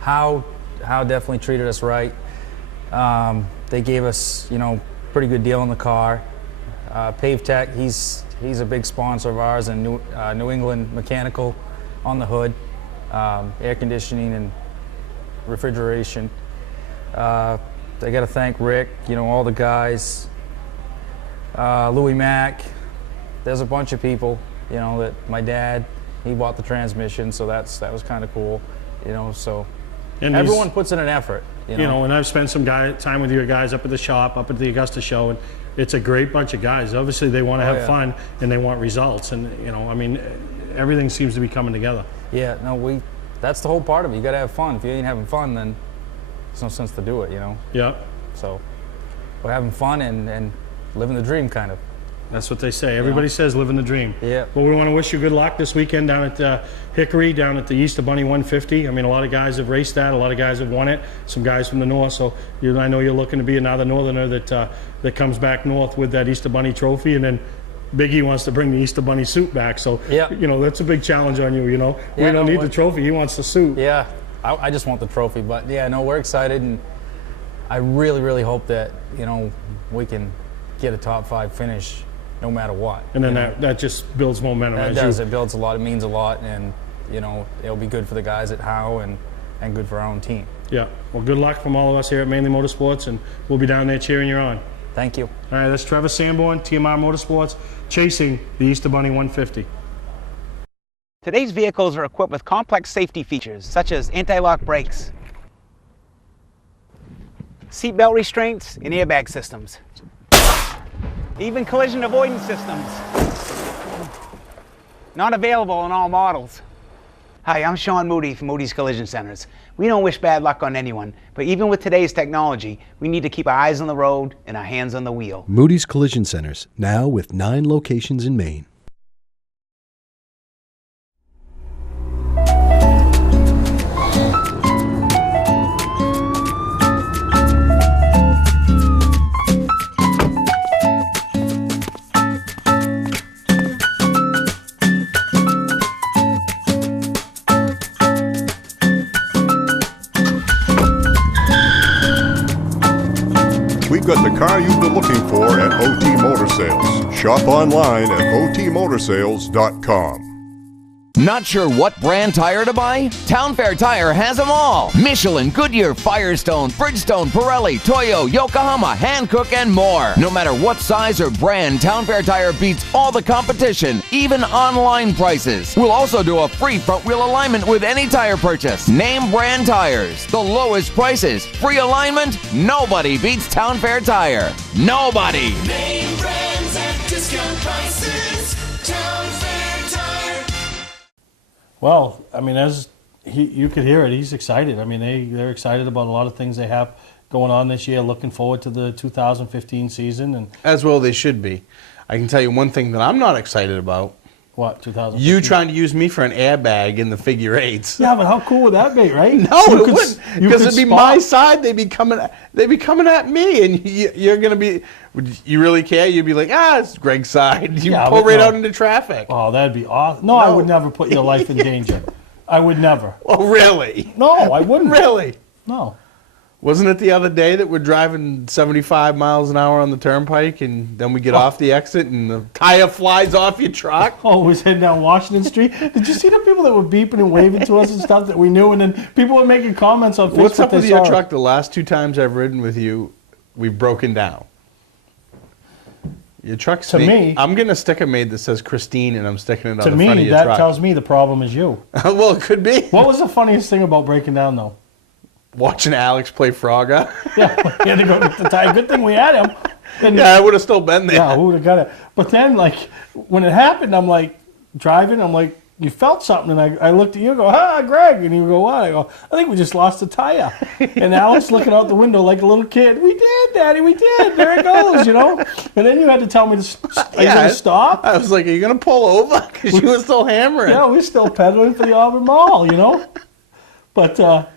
How definitely treated us right. They gave us, you know, pretty good deal on the car. Pave Tech, he's a big sponsor of ours, and New England Mechanical on the hood, air conditioning and refrigeration. I got to thank Rick, you know, all the guys, Louis Mack. There's a bunch of people, you know, that my dad, he bought the transmission, so that was kind of cool, you know. So And everyone puts in an effort, you know. And I've spent some time with your guys up at the shop, up at the Augusta show, and it's a great bunch of guys. Obviously, they want to have fun and they want results, and you know, I mean, everything seems to be coming together. Yeah, no, that's the whole part of it. You got to have fun. If you ain't having fun, then there's no sense to do it, you know. Yeah. So we're having fun and living the dream, kind of. That's what they say. Everybody says living the dream. Yeah. Well, we want to wish you good luck this weekend down at Hickory, down at the Easter Bunny 150. I mean, a lot of guys have raced that. A lot of guys have won it. Some guys from the north. So I know you're looking to be another northerner that comes back north with that Easter Bunny trophy, and then Biggie wants to bring the Easter Bunny suit back. So you know, that's a big challenge on you. You know, we don't need the trophy. He wants the suit. Yeah. I just want the trophy, but yeah, no, we're excited, and I really, really hope that, you know, we can get a top 5 finish no matter what. And then that just builds momentum. It does. It builds a lot. It means a lot, and you know, it'll be good for the guys at Howe and good for our own team. Yeah. Well, good luck from all of us here at Mainely Motorsports, and we'll be down there cheering you on. Thank you. All right, that's Trevor Sanborn, TMR Motorsports, chasing the Easter Bunny 150. Today's vehicles are equipped with complex safety features such as anti-lock brakes, seatbelt restraints, and airbag systems. Even collision avoidance systems. Not available in all models. Hi, I'm Sean Moody from Moody's Collision Centers. We don't wish bad luck on anyone, but even with today's technology, we need to keep our eyes on the road and our hands on the wheel. Moody's Collision Centers, now with 9 locations in Maine. We've got the car you've been looking for at OT Motor Sales. Shop online at otmotorsales.com. Not sure what brand tire to buy? Town Fair Tire has them all. Michelin, Goodyear, Firestone, Bridgestone, Pirelli, Toyo, Yokohama, Hankook, and more. No matter what size or brand, Town Fair Tire beats all the competition, even online prices. We'll also do a free front wheel alignment with any tire purchase. Name brand tires, the lowest prices, free alignment. Nobody beats Town Fair Tire. Nobody. Name brands at discount prices. Town Fair Tire. Well, I mean, you could hear it, he's excited. I mean, they're excited about a lot of things they have going on this year, looking forward to the 2015 season. And as well they should be. I can tell you one thing that I'm not excited about. What, 2015? You trying to use me for an airbag in the figure eights. Yeah, but how cool would that be, right? No, it wouldn't. Because it'd be my side, they'd be coming at me, and you're going to be, would you really care? You'd be like, it's Greg's side. You pull right out into traffic. Oh, that'd be awesome. No, I would never put your life in danger. I would never. Oh, really? No, I wouldn't. Really? No. Wasn't it the other day that we're driving 75 miles an hour on the turnpike, and then we get off the exit and the tire flies off your truck? Oh, we was heading down Washington Street. Did you see the people that were beeping and waving to us and stuff that we knew, and then people were making comments on Facebook? What's up with your truck? The last 2 times I've ridden with you, we've broken down. Your truck's to me. I'm getting a sticker made that says Christine, and I'm sticking it on the front of your truck. To me, that tells me the problem is you. Well, it could be. What was the funniest thing about breaking down, though? Watching Alex play Frogger. Yeah, we had to go get the tire. Good thing we had him. And I would have still been there. Yeah, who would have got it? But then, like, when it happened, I'm like, driving, I'm like, you felt something, and I looked at you and go, Greg, and you go, what? I go, I think we just lost a tire. And Alex looking out the window like a little kid, we did, Daddy, we did, there it goes, you know? And then you had to tell me, are you going to stop? I was like, are you going to pull over? Because you were still hammering. Yeah, we're still pedaling for the Auburn Mall, you know? But,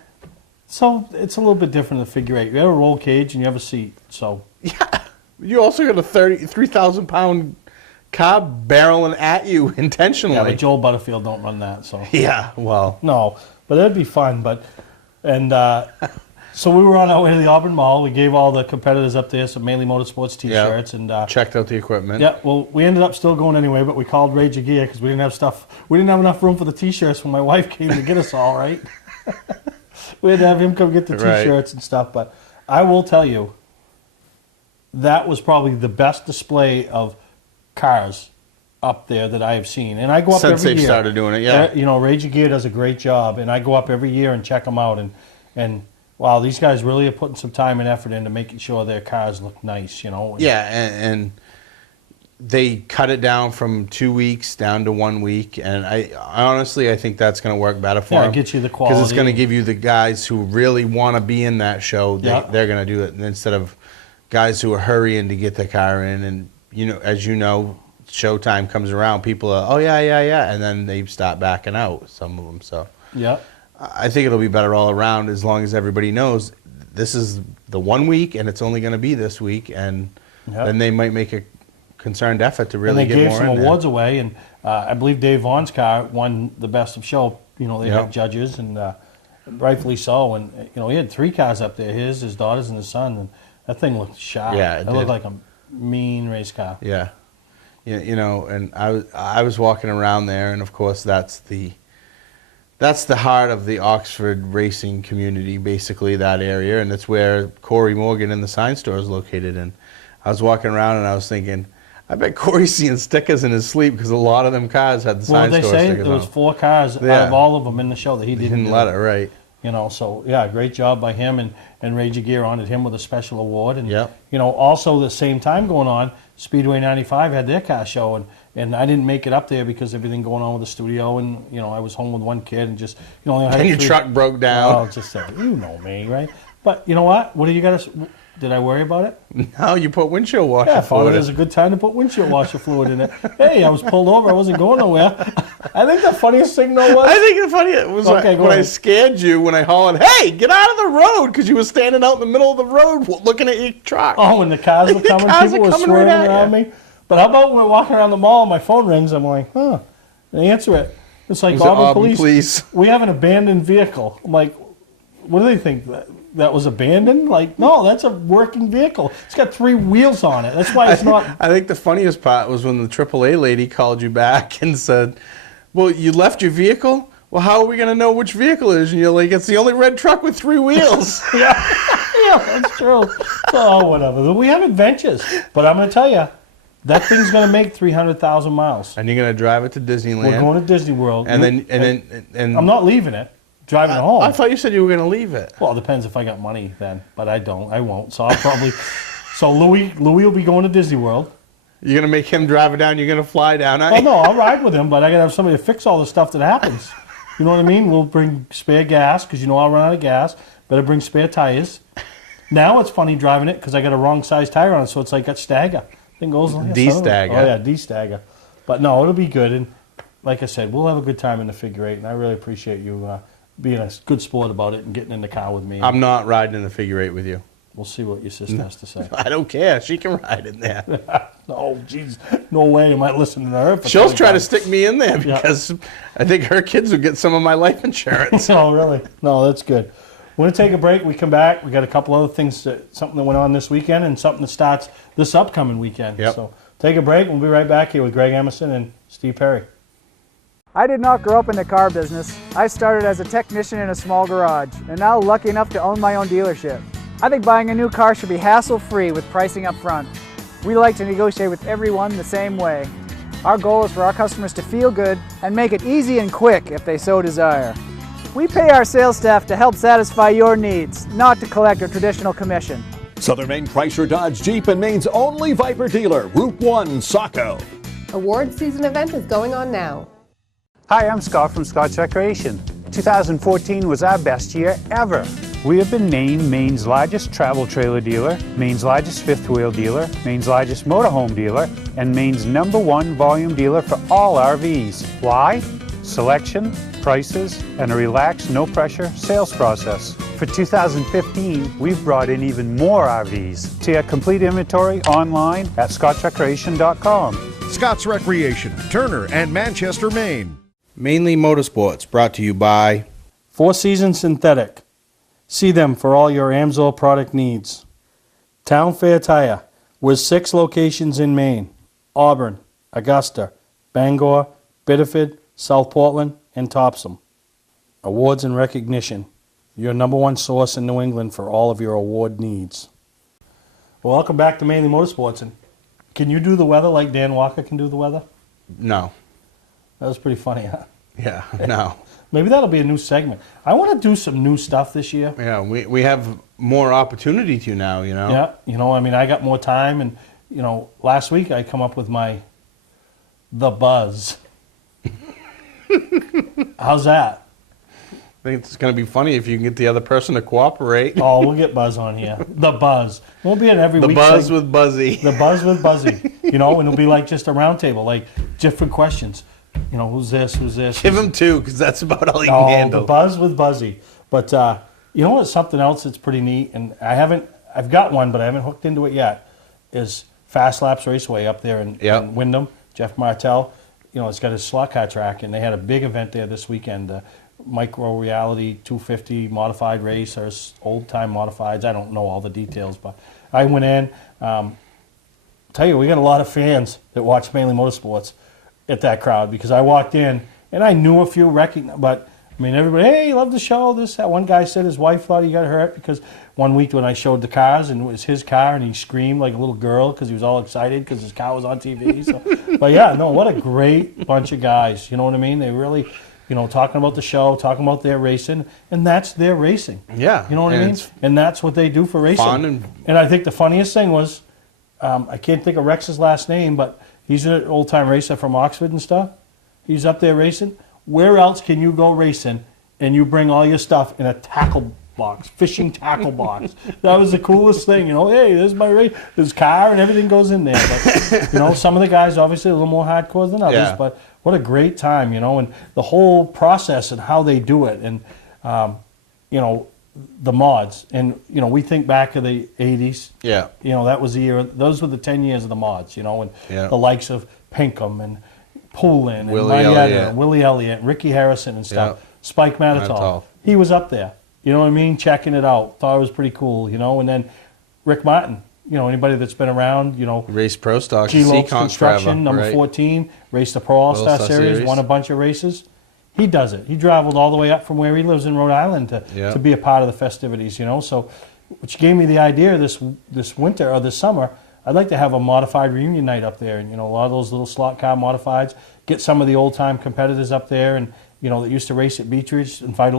so it's a little bit different than the figure eight. You have a roll cage and you have a seat, so. Yeah. You also got a 3,000 pound car barreling at you intentionally. Yeah, but Joel Butterfield don't run that, so. Yeah, well. No, but it'd be fun. So we were on our way to the Auburn Mall. We gave all the competitors up there some Mainely Motorsports T-shirts and checked out the equipment. Yeah, well, we ended up still going anyway, but we called Rage of Gear because we didn't have stuff. We didn't have enough room for the T-shirts when my wife came to get us all. Right, we had to have him come get the T-shirts and stuff. But I will tell you, that was probably the best display of cars up there that I have seen. And I go up Since every year. they've started doing it, yeah. You know, Rage of Gear does a great job, and I go up every year and check them out. And wow, these guys really are putting some time and effort into making sure their cars look nice, you know. Yeah, and they cut it down from 2 weeks down to 1 week, and I honestly think that's going to work better for them. Yeah, it gets you the quality. Because it's going to give you the guys who really want to be in that show. They're going to do it instead of guys who are hurrying to get their car in. And as you know, showtime comes around, people are, oh yeah, and then they start backing out. Some of them, so yeah. I think it'll be better all around as long as everybody knows this is the 1 week and it's only going to be this week, and then they might make a concerted effort to really get more in there. And they gave some awards away, and I believe Dave Vaughn's car won the best of show. You know, they had judges, and rightfully so. And he had 3 cars up there: his daughter's, and his son. And that thing looked sharp. Yeah, it looked like a mean race car. Yeah, and I was walking around there, and of course that's the heart of the Oxford racing community, basically that area, and it's where Corey Morgan and the sign store is located. And I was walking around and I was thinking, I bet Corey's seeing stickers in his sleep because a lot of them cars had the sign store stickers on. Well, they say there was 4 cars out of all of them in the show that he didn't let it, right. So yeah, great job by him, and Rage of Gear honored him with a special award. And also the same time going on, Speedway 95 had their car show, and I didn't make it up there because everything going on with the studio, and I was home with one kid, and just and your truck broke down. Oh, just you know me, right? But you know what? What do you got to? Did I worry about it? No, you put windshield washer fluid. Yeah, it was a good time to put windshield washer fluid in it. Hey, I was pulled over. I wasn't going nowhere. I think the funniest thing though was. I think the funniest was when I scared you when I hollered, "Hey, get out of the road!" because you were standing out in the middle of the road looking at your truck. Oh, and the cars were coming. People were swerving around me. But how about when we're walking around the mall and my phone rings? I'm like, huh. And they answer it. It's like Auburn police. We have an abandoned vehicle. I'm like, what do they think? That was abandoned? Like, no, that's a working vehicle. It's got 3 wheels on it. That's why it's not. I think the funniest part was when the AAA lady called you back and said, well, you left your vehicle? Well, how are we going to know which vehicle it is? And you're like, it's the only red truck with 3 wheels. Yeah, that's true. Oh, whatever. We have adventures. But I'm going to tell you, that thing's going to make 300,000 miles. And you're going to drive it to Disneyland. We're going to Disney World. And then I'm not leaving it. Driving it home. I thought you said you were going to leave it. Well, it depends if I got money then, but I don't. I won't. So I'll probably. So Louis will be going to Disney World. You're going to make him drive it down. You're going to fly down. Oh no, I'll ride with him, but I got to have somebody to fix all the stuff that happens. You know what I mean? We'll bring spare gas because I'll run out of gas. Better bring spare tires. Now it's funny driving it because I got a wrong size tire on it, so it's like got stagger. Thing goes like D-stagger. Oh yeah, D-stagger. But no, it'll be good, and like I said, we'll have a good time in the figure 8, and I really appreciate you being a good sport about it and getting in the car with me. I'm not riding in the figure 8 with you. We'll see what your sister has to say. I don't care. She can ride in there. Oh, jeez. No way am I listening to her. She'll try to stick me in there because I think her kids will get some of my life insurance. Oh, really? No, that's good. We're going to take a break. We come back. We got a couple other things, something that went on this weekend and something that starts this upcoming weekend. Yep. So take a break. We'll be right back here with Greg Emerson and Steve Perry. I did not grow up in the car business. I started as a technician in a small garage, and now lucky enough to own my own dealership. I think buying a new car should be hassle-free with pricing up front. We like to negotiate with everyone the same way. Our goal is for our customers to feel good and make it easy and quick if they so desire. We pay our sales staff to help satisfy your needs, not to collect a traditional commission. Southern Maine Chrysler Dodge Jeep and Maine's only Viper dealer, Route 1, Saco. Award season event is going on now. Hi, I'm Scott from Scott's Recreation. 2014 was our best year ever. We have been named Maine's largest travel trailer dealer, Maine's largest fifth wheel dealer, Maine's largest motorhome dealer, and Maine's #1 volume dealer for all RVs. Why? Selection, prices, and a relaxed, no-pressure sales process. For 2015, we've brought in even more RVs. See our complete inventory online at scotchrecreation.com. Scott's Recreation, Turner and Manchester, Maine. Mainly Motorsports, brought to you by Four Seasons Synthetic. See them for all your Amsoil product needs. Town Fair Tire, with 6 locations in Maine: Auburn, Augusta, Bangor, Biddeford, South Portland, and Topsom. Awards and recognition, your #1 source in New England for all of your award needs. Well, welcome back to Mainly Motorsports. And can you do the weather like Dan Walker can do the weather? No. That was pretty funny, huh? Yeah, no. Maybe that'll be a new segment. I want to do some new stuff this year. Yeah, we have more opportunity to now, you know? Yeah, I mean, I got more time, and, last week I come up with the buzz. How's that? I think it's going to be funny if you can get the other person to cooperate. Oh, we'll get Buzz on here. The buzz. Won't be an every The week. buzz with Buzzy. The buzz with Buzzy. And it'll be like just a round table, like different questions. Who's this? Who's this? Give him 2, because that's about all he can Oh, handle. the buzz with Buzzy. But you know what's something else that's pretty neat, and I've got one, but I haven't hooked into it yet, is Fast Laps Raceway up there in Wyndham. Jeff Martell, it's got his slot car track, and they had a big event there this weekend. Micro Reality 250 modified race, or old time modifieds. I don't know all the details, but I went in. Tell you, we got a lot of fans that watch Mainly Motorsports at that crowd, because I walked in and I knew a few but I mean, everybody, hey, love the show, this, that. One guy said his wife thought he got hurt because one week when I showed the cars and it was his car and he screamed like a little girl because he was all excited because his car was on TV. So, but yeah, no, what a great bunch of guys. You know what I mean? They really, talking about the show, talking about their racing, and that's their racing. Yeah. You know what I mean? And that's what they do for racing. Fun and I think the funniest thing was, I can't think of Rex's last name, but he's an old-time racer from Oxford and stuff. He's up there racing. Where else can you go racing and you bring all your stuff in a tackle box, fishing tackle box? That was the coolest thing, Hey, there's my race. There's car and everything goes in there. But, some of the guys obviously a little more hardcore than others. Yeah. But what a great time, and the whole process and how they do it, and the mods, and we think back to the 80s. Yeah. That was the year. Those were the 10 years of the mods. And Yeah. the likes of Pinkham and Poulin and Willie Marietta Elliott. and Willie Elliott, and Ricky Harrison and stuff. Yeah. Spike Manitow. Manitow. He was up there. You know what I mean? Checking it out. Thought it was pretty cool. And then Rick Martin. Anybody that's been around. Race Pro Stock. G-Lopes Seacon's Construction, driver, number right? 14, raced the Pro All-Star Series, won a bunch of races. He does it. He traveled all the way up from where he lives in Rhode Island to be a part of the festivities, So, which gave me the idea this winter or this summer, I'd like to have a modified reunion night up there, and a lot of those little slot car modifieds, get some of the old time competitors up there, and that used to race at Beechridge, invite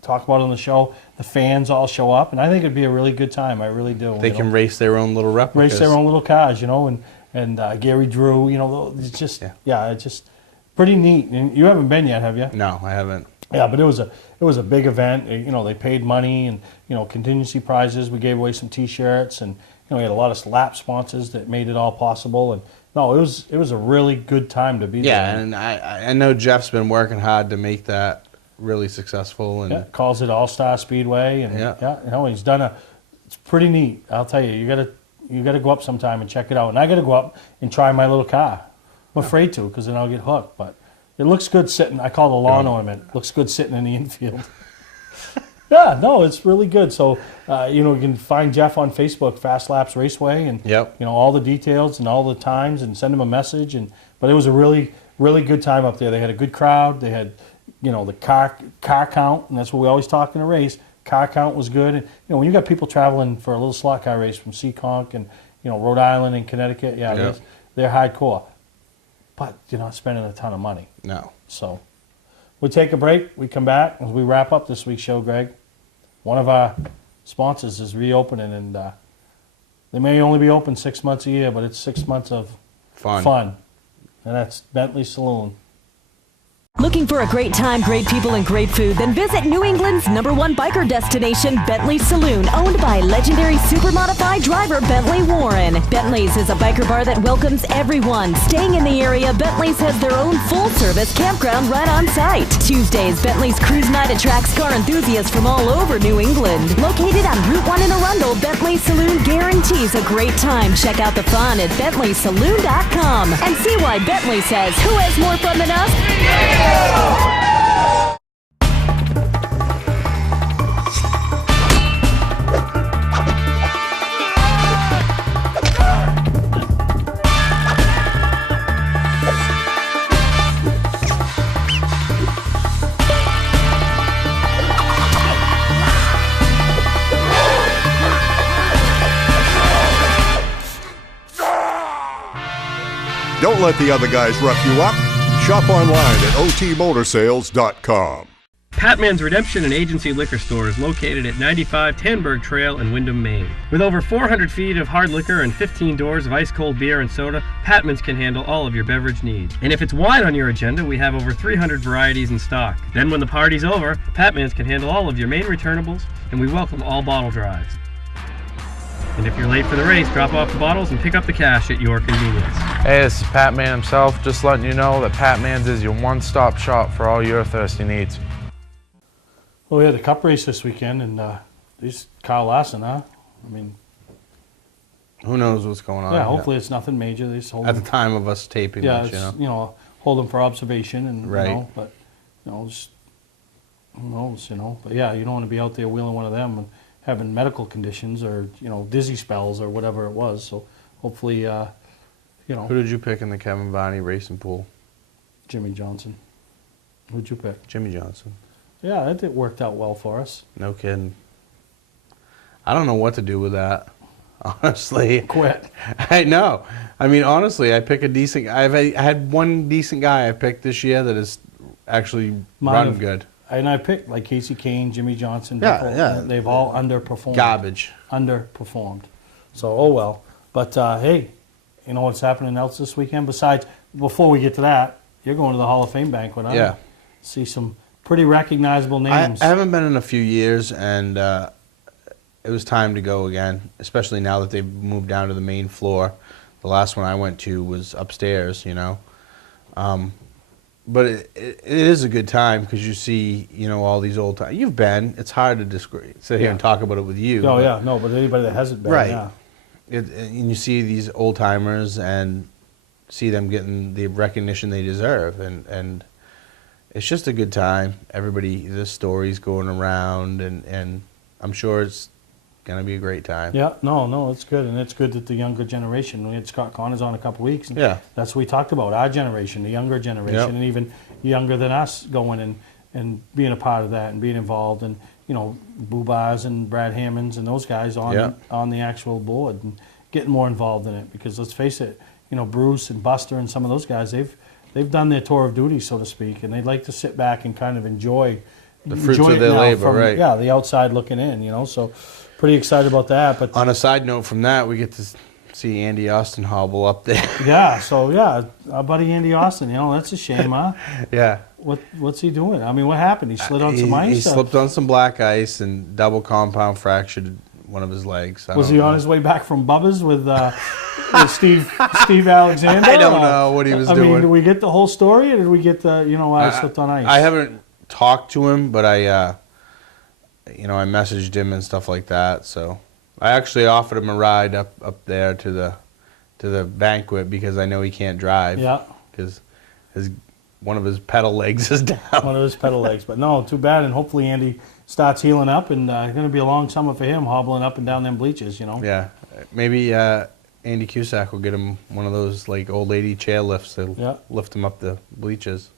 talk about it on the show. The fans all show up, and I think it'd be a really good time. I really do. They can race their own little replicas. Race their own little cars, and Gary Drew, it's just it's just pretty neat. And you haven't been yet, have you? No, I haven't. Yeah, but it was a big event. They paid money and contingency prizes. We gave away some T-shirts, and we had a lot of lap sponsors that made it all possible. And no, it was a really good time to be there. Yeah, and I know Jeff's been working hard to make that really successful, and calls it All-Star Speedway, and he's done it's pretty neat. I'll tell you, you gotta go up sometime and check it out. And I gotta go up and try my little car. I'm afraid to, because then I'll get hooked, but it looks good sitting. I call it a lawn ornament. Looks good sitting in the infield. Yeah, no, it's really good. So, you can find Jeff on Facebook, Fast Laps Raceway, and all the details and all the times, and send him a message. But it was a really, really good time up there. They had a good crowd. They had, the car count, and that's what we always talk in a race. Car count was good. And, when you got people traveling for a little slot car race from Seekonk and, Rhode Island and Connecticut, they're hardcore. But you're not spending a ton of money. No. So we take a break. We come back as we wrap up this week's show, Greg. One of our sponsors is reopening, and they may only be open 6 months a year, but it's 6 months of fun. And that's Bentley Saloon. Looking for a great time, great people, and great food? Then visit New England's #1 biker destination, Bentley Saloon, owned by legendary super-modified driver Bentley Warren. Bentley's is a biker bar that welcomes everyone. Staying in the area, Bentley's has their own full-service campground right on site. Tuesdays, Bentley's Cruise Night attracts car enthusiasts from all over New England. Located on Route 1 in Arundel, Bentley Saloon guarantees a great time. Check out the fun at BentleySaloon.com and see why Bentley says, who has more fun than us? Don't let the other guys rough you up. Shop online at otmotorsales.com. Patman's Redemption and Agency Liquor Store is located at 95 Tanberg Trail in Windham, Maine. With over 400 feet of hard liquor and 15 doors of ice-cold beer and soda, Patman's can handle all of your beverage needs. And if it's wine on your agenda, we have over 300 varieties in stock. Then when the party's over, Patman's can handle all of your main returnables, and we welcome all bottle drives. And if you're late for the race, drop off the bottles and pick up the cash at your convenience. Hey, this is Pat Man himself, just letting you know that Pat Man's is your one-stop shop for all your thirsty needs. Well, we had the Cup race this weekend, and these Kyle Larson, huh? I mean, who knows what's going on? Yeah, hopefully it's nothing major. They just hold at him. the time of us taping Yeah, this, it's, hold them for observation, and Right. but just who knows, But yeah, you don't want to be out there wheeling one of them and having medical conditions or dizzy spells or whatever it was. So hopefully, Who did you pick in the Kevin Varney racing pool? Jimmy Johnson. Who'd you pick? Jimmy Johnson. Yeah, it worked out well for us. No kidding. I don't know what to do with that. Honestly, quit. I know. I mean, honestly, I pick a decent. I had one decent guy I picked this year that has actually run good. And I picked like Casey Kane, Jimmy Johnson. Yeah, Bickle, yeah. They've all underperformed. Garbage. Underperformed. So, oh well. But hey, you know what's happening else this weekend? Besides, before we get to that, you're going to the Hall of Fame banquet, aren't Yeah. you? See some pretty recognizable names. I haven't been in a few years, and it was time to go again, especially now that they've moved down to the main floor. The last one I went to was upstairs, But it is a good time because you see, all these old times. You've been. It's hard to sit here and talk about it with you. Oh, yeah. No, but anybody that hasn't been, right. yeah. And you see these old timers and see them getting the recognition they deserve, and it's just a good time. Everybody, the stories going around, and I'm sure it's gonna be a great time. Yeah, no, it's good, and it's good that the younger generation. We had Scott Connors on a couple weeks, and Yeah. that's what we talked about. Our generation, the younger generation, Yep. and even younger than us, going and being a part of that and being involved, and Boobars and Brad Hammonds and those guys on the actual board and getting more involved in it. Because let's face it, Bruce and Buster and some of those guys, they've done their tour of duty, so to speak, and they'd like to sit back and kind of enjoy The fruits of their it now labor, from, right? Yeah, the outside looking in, so pretty excited about that. But on a side note from that, we get to see Andy Austin hobble up there. Our buddy Andy Austin, that's a shame, huh? Yeah. What's he doing? I mean, what happened? He slid on some ice? He slipped on some black ice and double compound fractured one of his legs. Was he on his way back from Bubba's with Steve Alexander? I don't know what he was doing. I mean, did we get the whole story, or did we get the, why I slipped on ice? I haven't talked to him, but I messaged him and stuff like that. So I actually offered him a ride up there to the banquet because I know he can't drive. Yeah. Because one of his pedal legs is down. One of his pedal legs, but no, too bad. And hopefully Andy starts healing up, and it's going to be a long summer for him, hobbling up and down them bleachers. Yeah, maybe Andy Cusack will get him one of those like old lady chair lifts that'll lift him up the bleachers.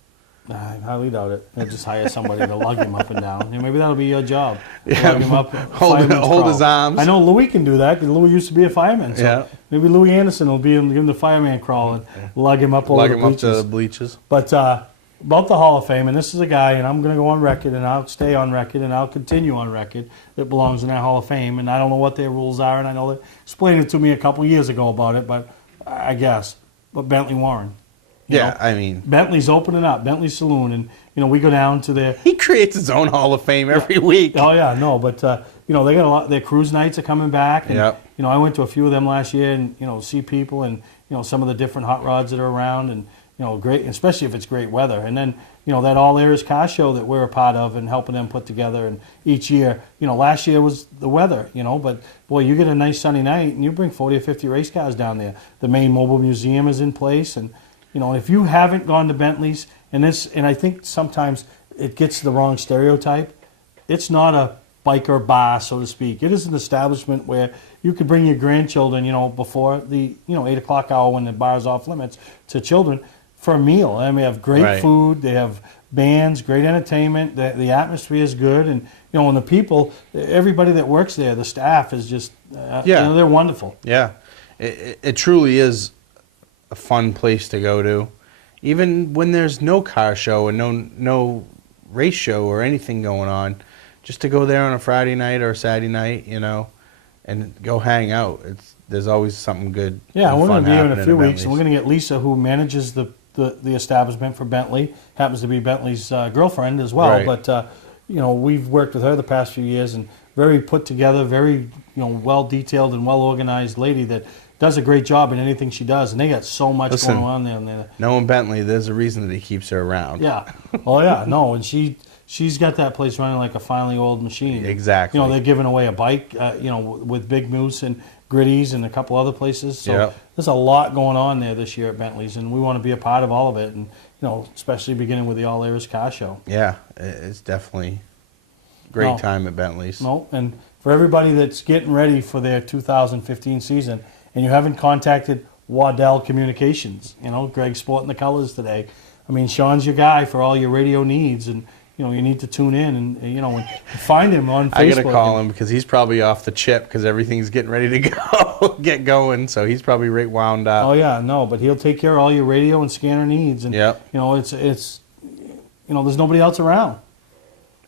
I highly doubt it. They'll just hire somebody to lug him up and down. Maybe that'll be your job. Yeah, lug him up, hold his arms. I know Louis can do that because Louis used to be a fireman. So maybe Louis Anderson will give him the fireman crawl and lug him up over the bleachers. Up to the bleachers. But about the Hall of Fame, and this is a guy, and I'm going to go on record, and I'll stay on record, and I'll continue on record, that belongs in that Hall of Fame. And I don't know what their rules are, and I know they explained it to me a couple years ago about it, but I guess. But Bentley Warren. Yeah, I mean, Bentley's opening up, Bentley Saloon, and we go down to their. He creates his own Hall of Fame every week. Oh yeah, no, but they got a lot. Their cruise nights are coming back, and Yep. I went to a few of them last year, and see people, and some of the different hot rods that are around, and great, especially if it's great weather, and then that All Areas Car Show that we're a part of and helping them put together, and each year, last year was the weather, but boy, you get a nice sunny night, and you bring 40 or 50 race cars down there. The main mobile museum is in place, and if you haven't gone to Bentley's, and I think sometimes it gets the wrong stereotype. It's not a biker bar, so to speak. It is an establishment where you could bring your grandchildren, before the 8 o'clock hour when the bar's off limits to children for a meal. I mean, they have great Right. food, they have bands, great entertainment, the atmosphere is good, and and the people, everybody that works there, the staff is just, they're wonderful. Yeah, it truly is a fun place to go to, even when there's no car show and no race show or anything going on. Just to go there on a Friday night or a Saturday night, and go hang out. There's always something good. Yeah, and we're going fun to be here in happening a few at weeks, and we're Bentley's. going to get Lisa, who manages the establishment for Bentley, happens to be Bentley's girlfriend as well. Right. But we've worked with her the past few years, and very put together, very well detailed and well organized lady that does a great job in anything she does. And they got so much Listen, going on there. And they're- knowing Bentley, there's a reation that he keeps her around. yeah, oh yeah, no, and she's got that place running like a finely oiled machine. Exactly. They're giving away a bike, with Big Moose and Gritty's and a couple other places. So Yep. there's a lot going on there this year at Bentley's, and we want to be a part of all of it. And especially beginning with the All Areas Car Show. Yeah, it's definitely a great No. time at Bentley's. No, and for everybody that's getting ready for their 2015 season, and you haven't contacted Waddell Communications, Greg's sporting the colors today. I mean, Sean's your guy for all your radio needs, and you need to tune in and find him on Facebook. I gotta call him because he's probably off the chip because everything's getting ready to go, get going. So he's probably right wound up. Oh yeah, no, but he'll take care of all your radio and scanner needs, and Yep. it's there's nobody else around.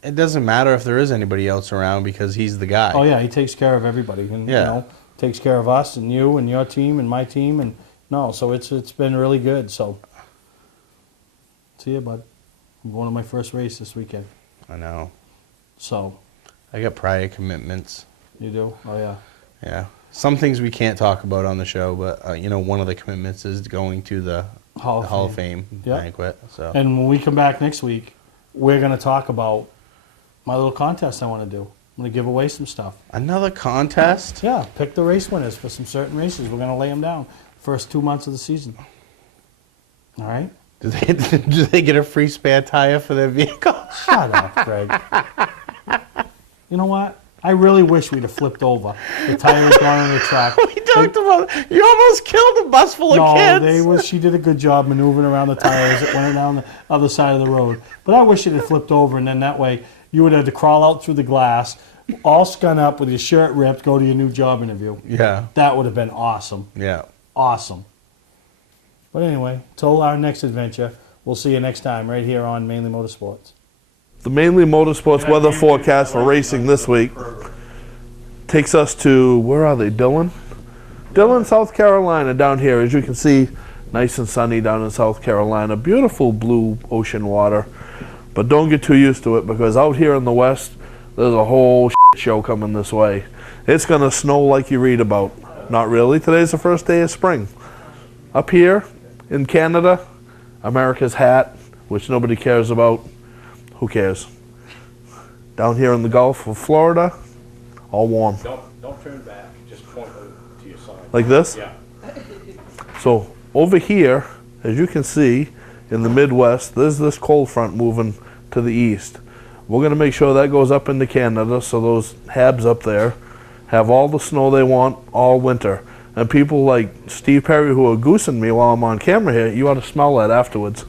It doesn't matter if there is anybody else around because he's the guy. Oh yeah, he takes care of everybody, and Yeah. takes care of us and you and your team and my team, and so it's been really good. So see you, bud. I'm going to my first race this weekend. I know. So I got prior commitments. you do? Oh yeah. Yeah. Some things we can't talk about on the show, but one of the commitments is going to the Hall of Fame Yep. banquet. So And when we come back next week, we're going to talk about my little contest I want to do. I'm going to give away some stuff. Another contest? Yeah, pick the race winners for some certain races. We're going to lay them down first 2 months of the season. All right? Do they get a free spare tire for their vehicle? Shut up, Greg. You know what? I really wish we'd have flipped over. The tire had gone on the track. We talked about you almost killed a bus full of kids. She did a good job maneuvering around the tires that went down the other side of the road. But I wish it had flipped over, and then that way you would have to crawl out through the glass, all scun up with your shirt ripped, go to your new job interview. Yeah. That would have been awesome. Yeah. Awesome. But anyway, till our next adventure, we'll see you next time right here on Mainly Motorsports. The Mainly Motorsports weather forecast for racing this week takes us to, where are they, Dillon? Dillon, South Carolina, down here. As you can see, nice and sunny down in South Carolina. Beautiful blue ocean water. But don't get too used to it, because out here in the west, there's a whole shit show coming this way. It's going to snow like you read about. Not really. Today's the first day of spring. Up here in Canada, America's hat, which nobody cares about. Who cares? Down here in the Gulf of Florida, all warm. Don't turn back. Just point to your side. Like this? Yeah. So over here, as you can see, in the Midwest, there's this cold front moving to the east. We're going to make sure that goes up into Canada, so those Habs up there have all the snow they want all winter. And people like Steve Perry, who are goosing me while I'm on camera here, you ought to smell that afterwards.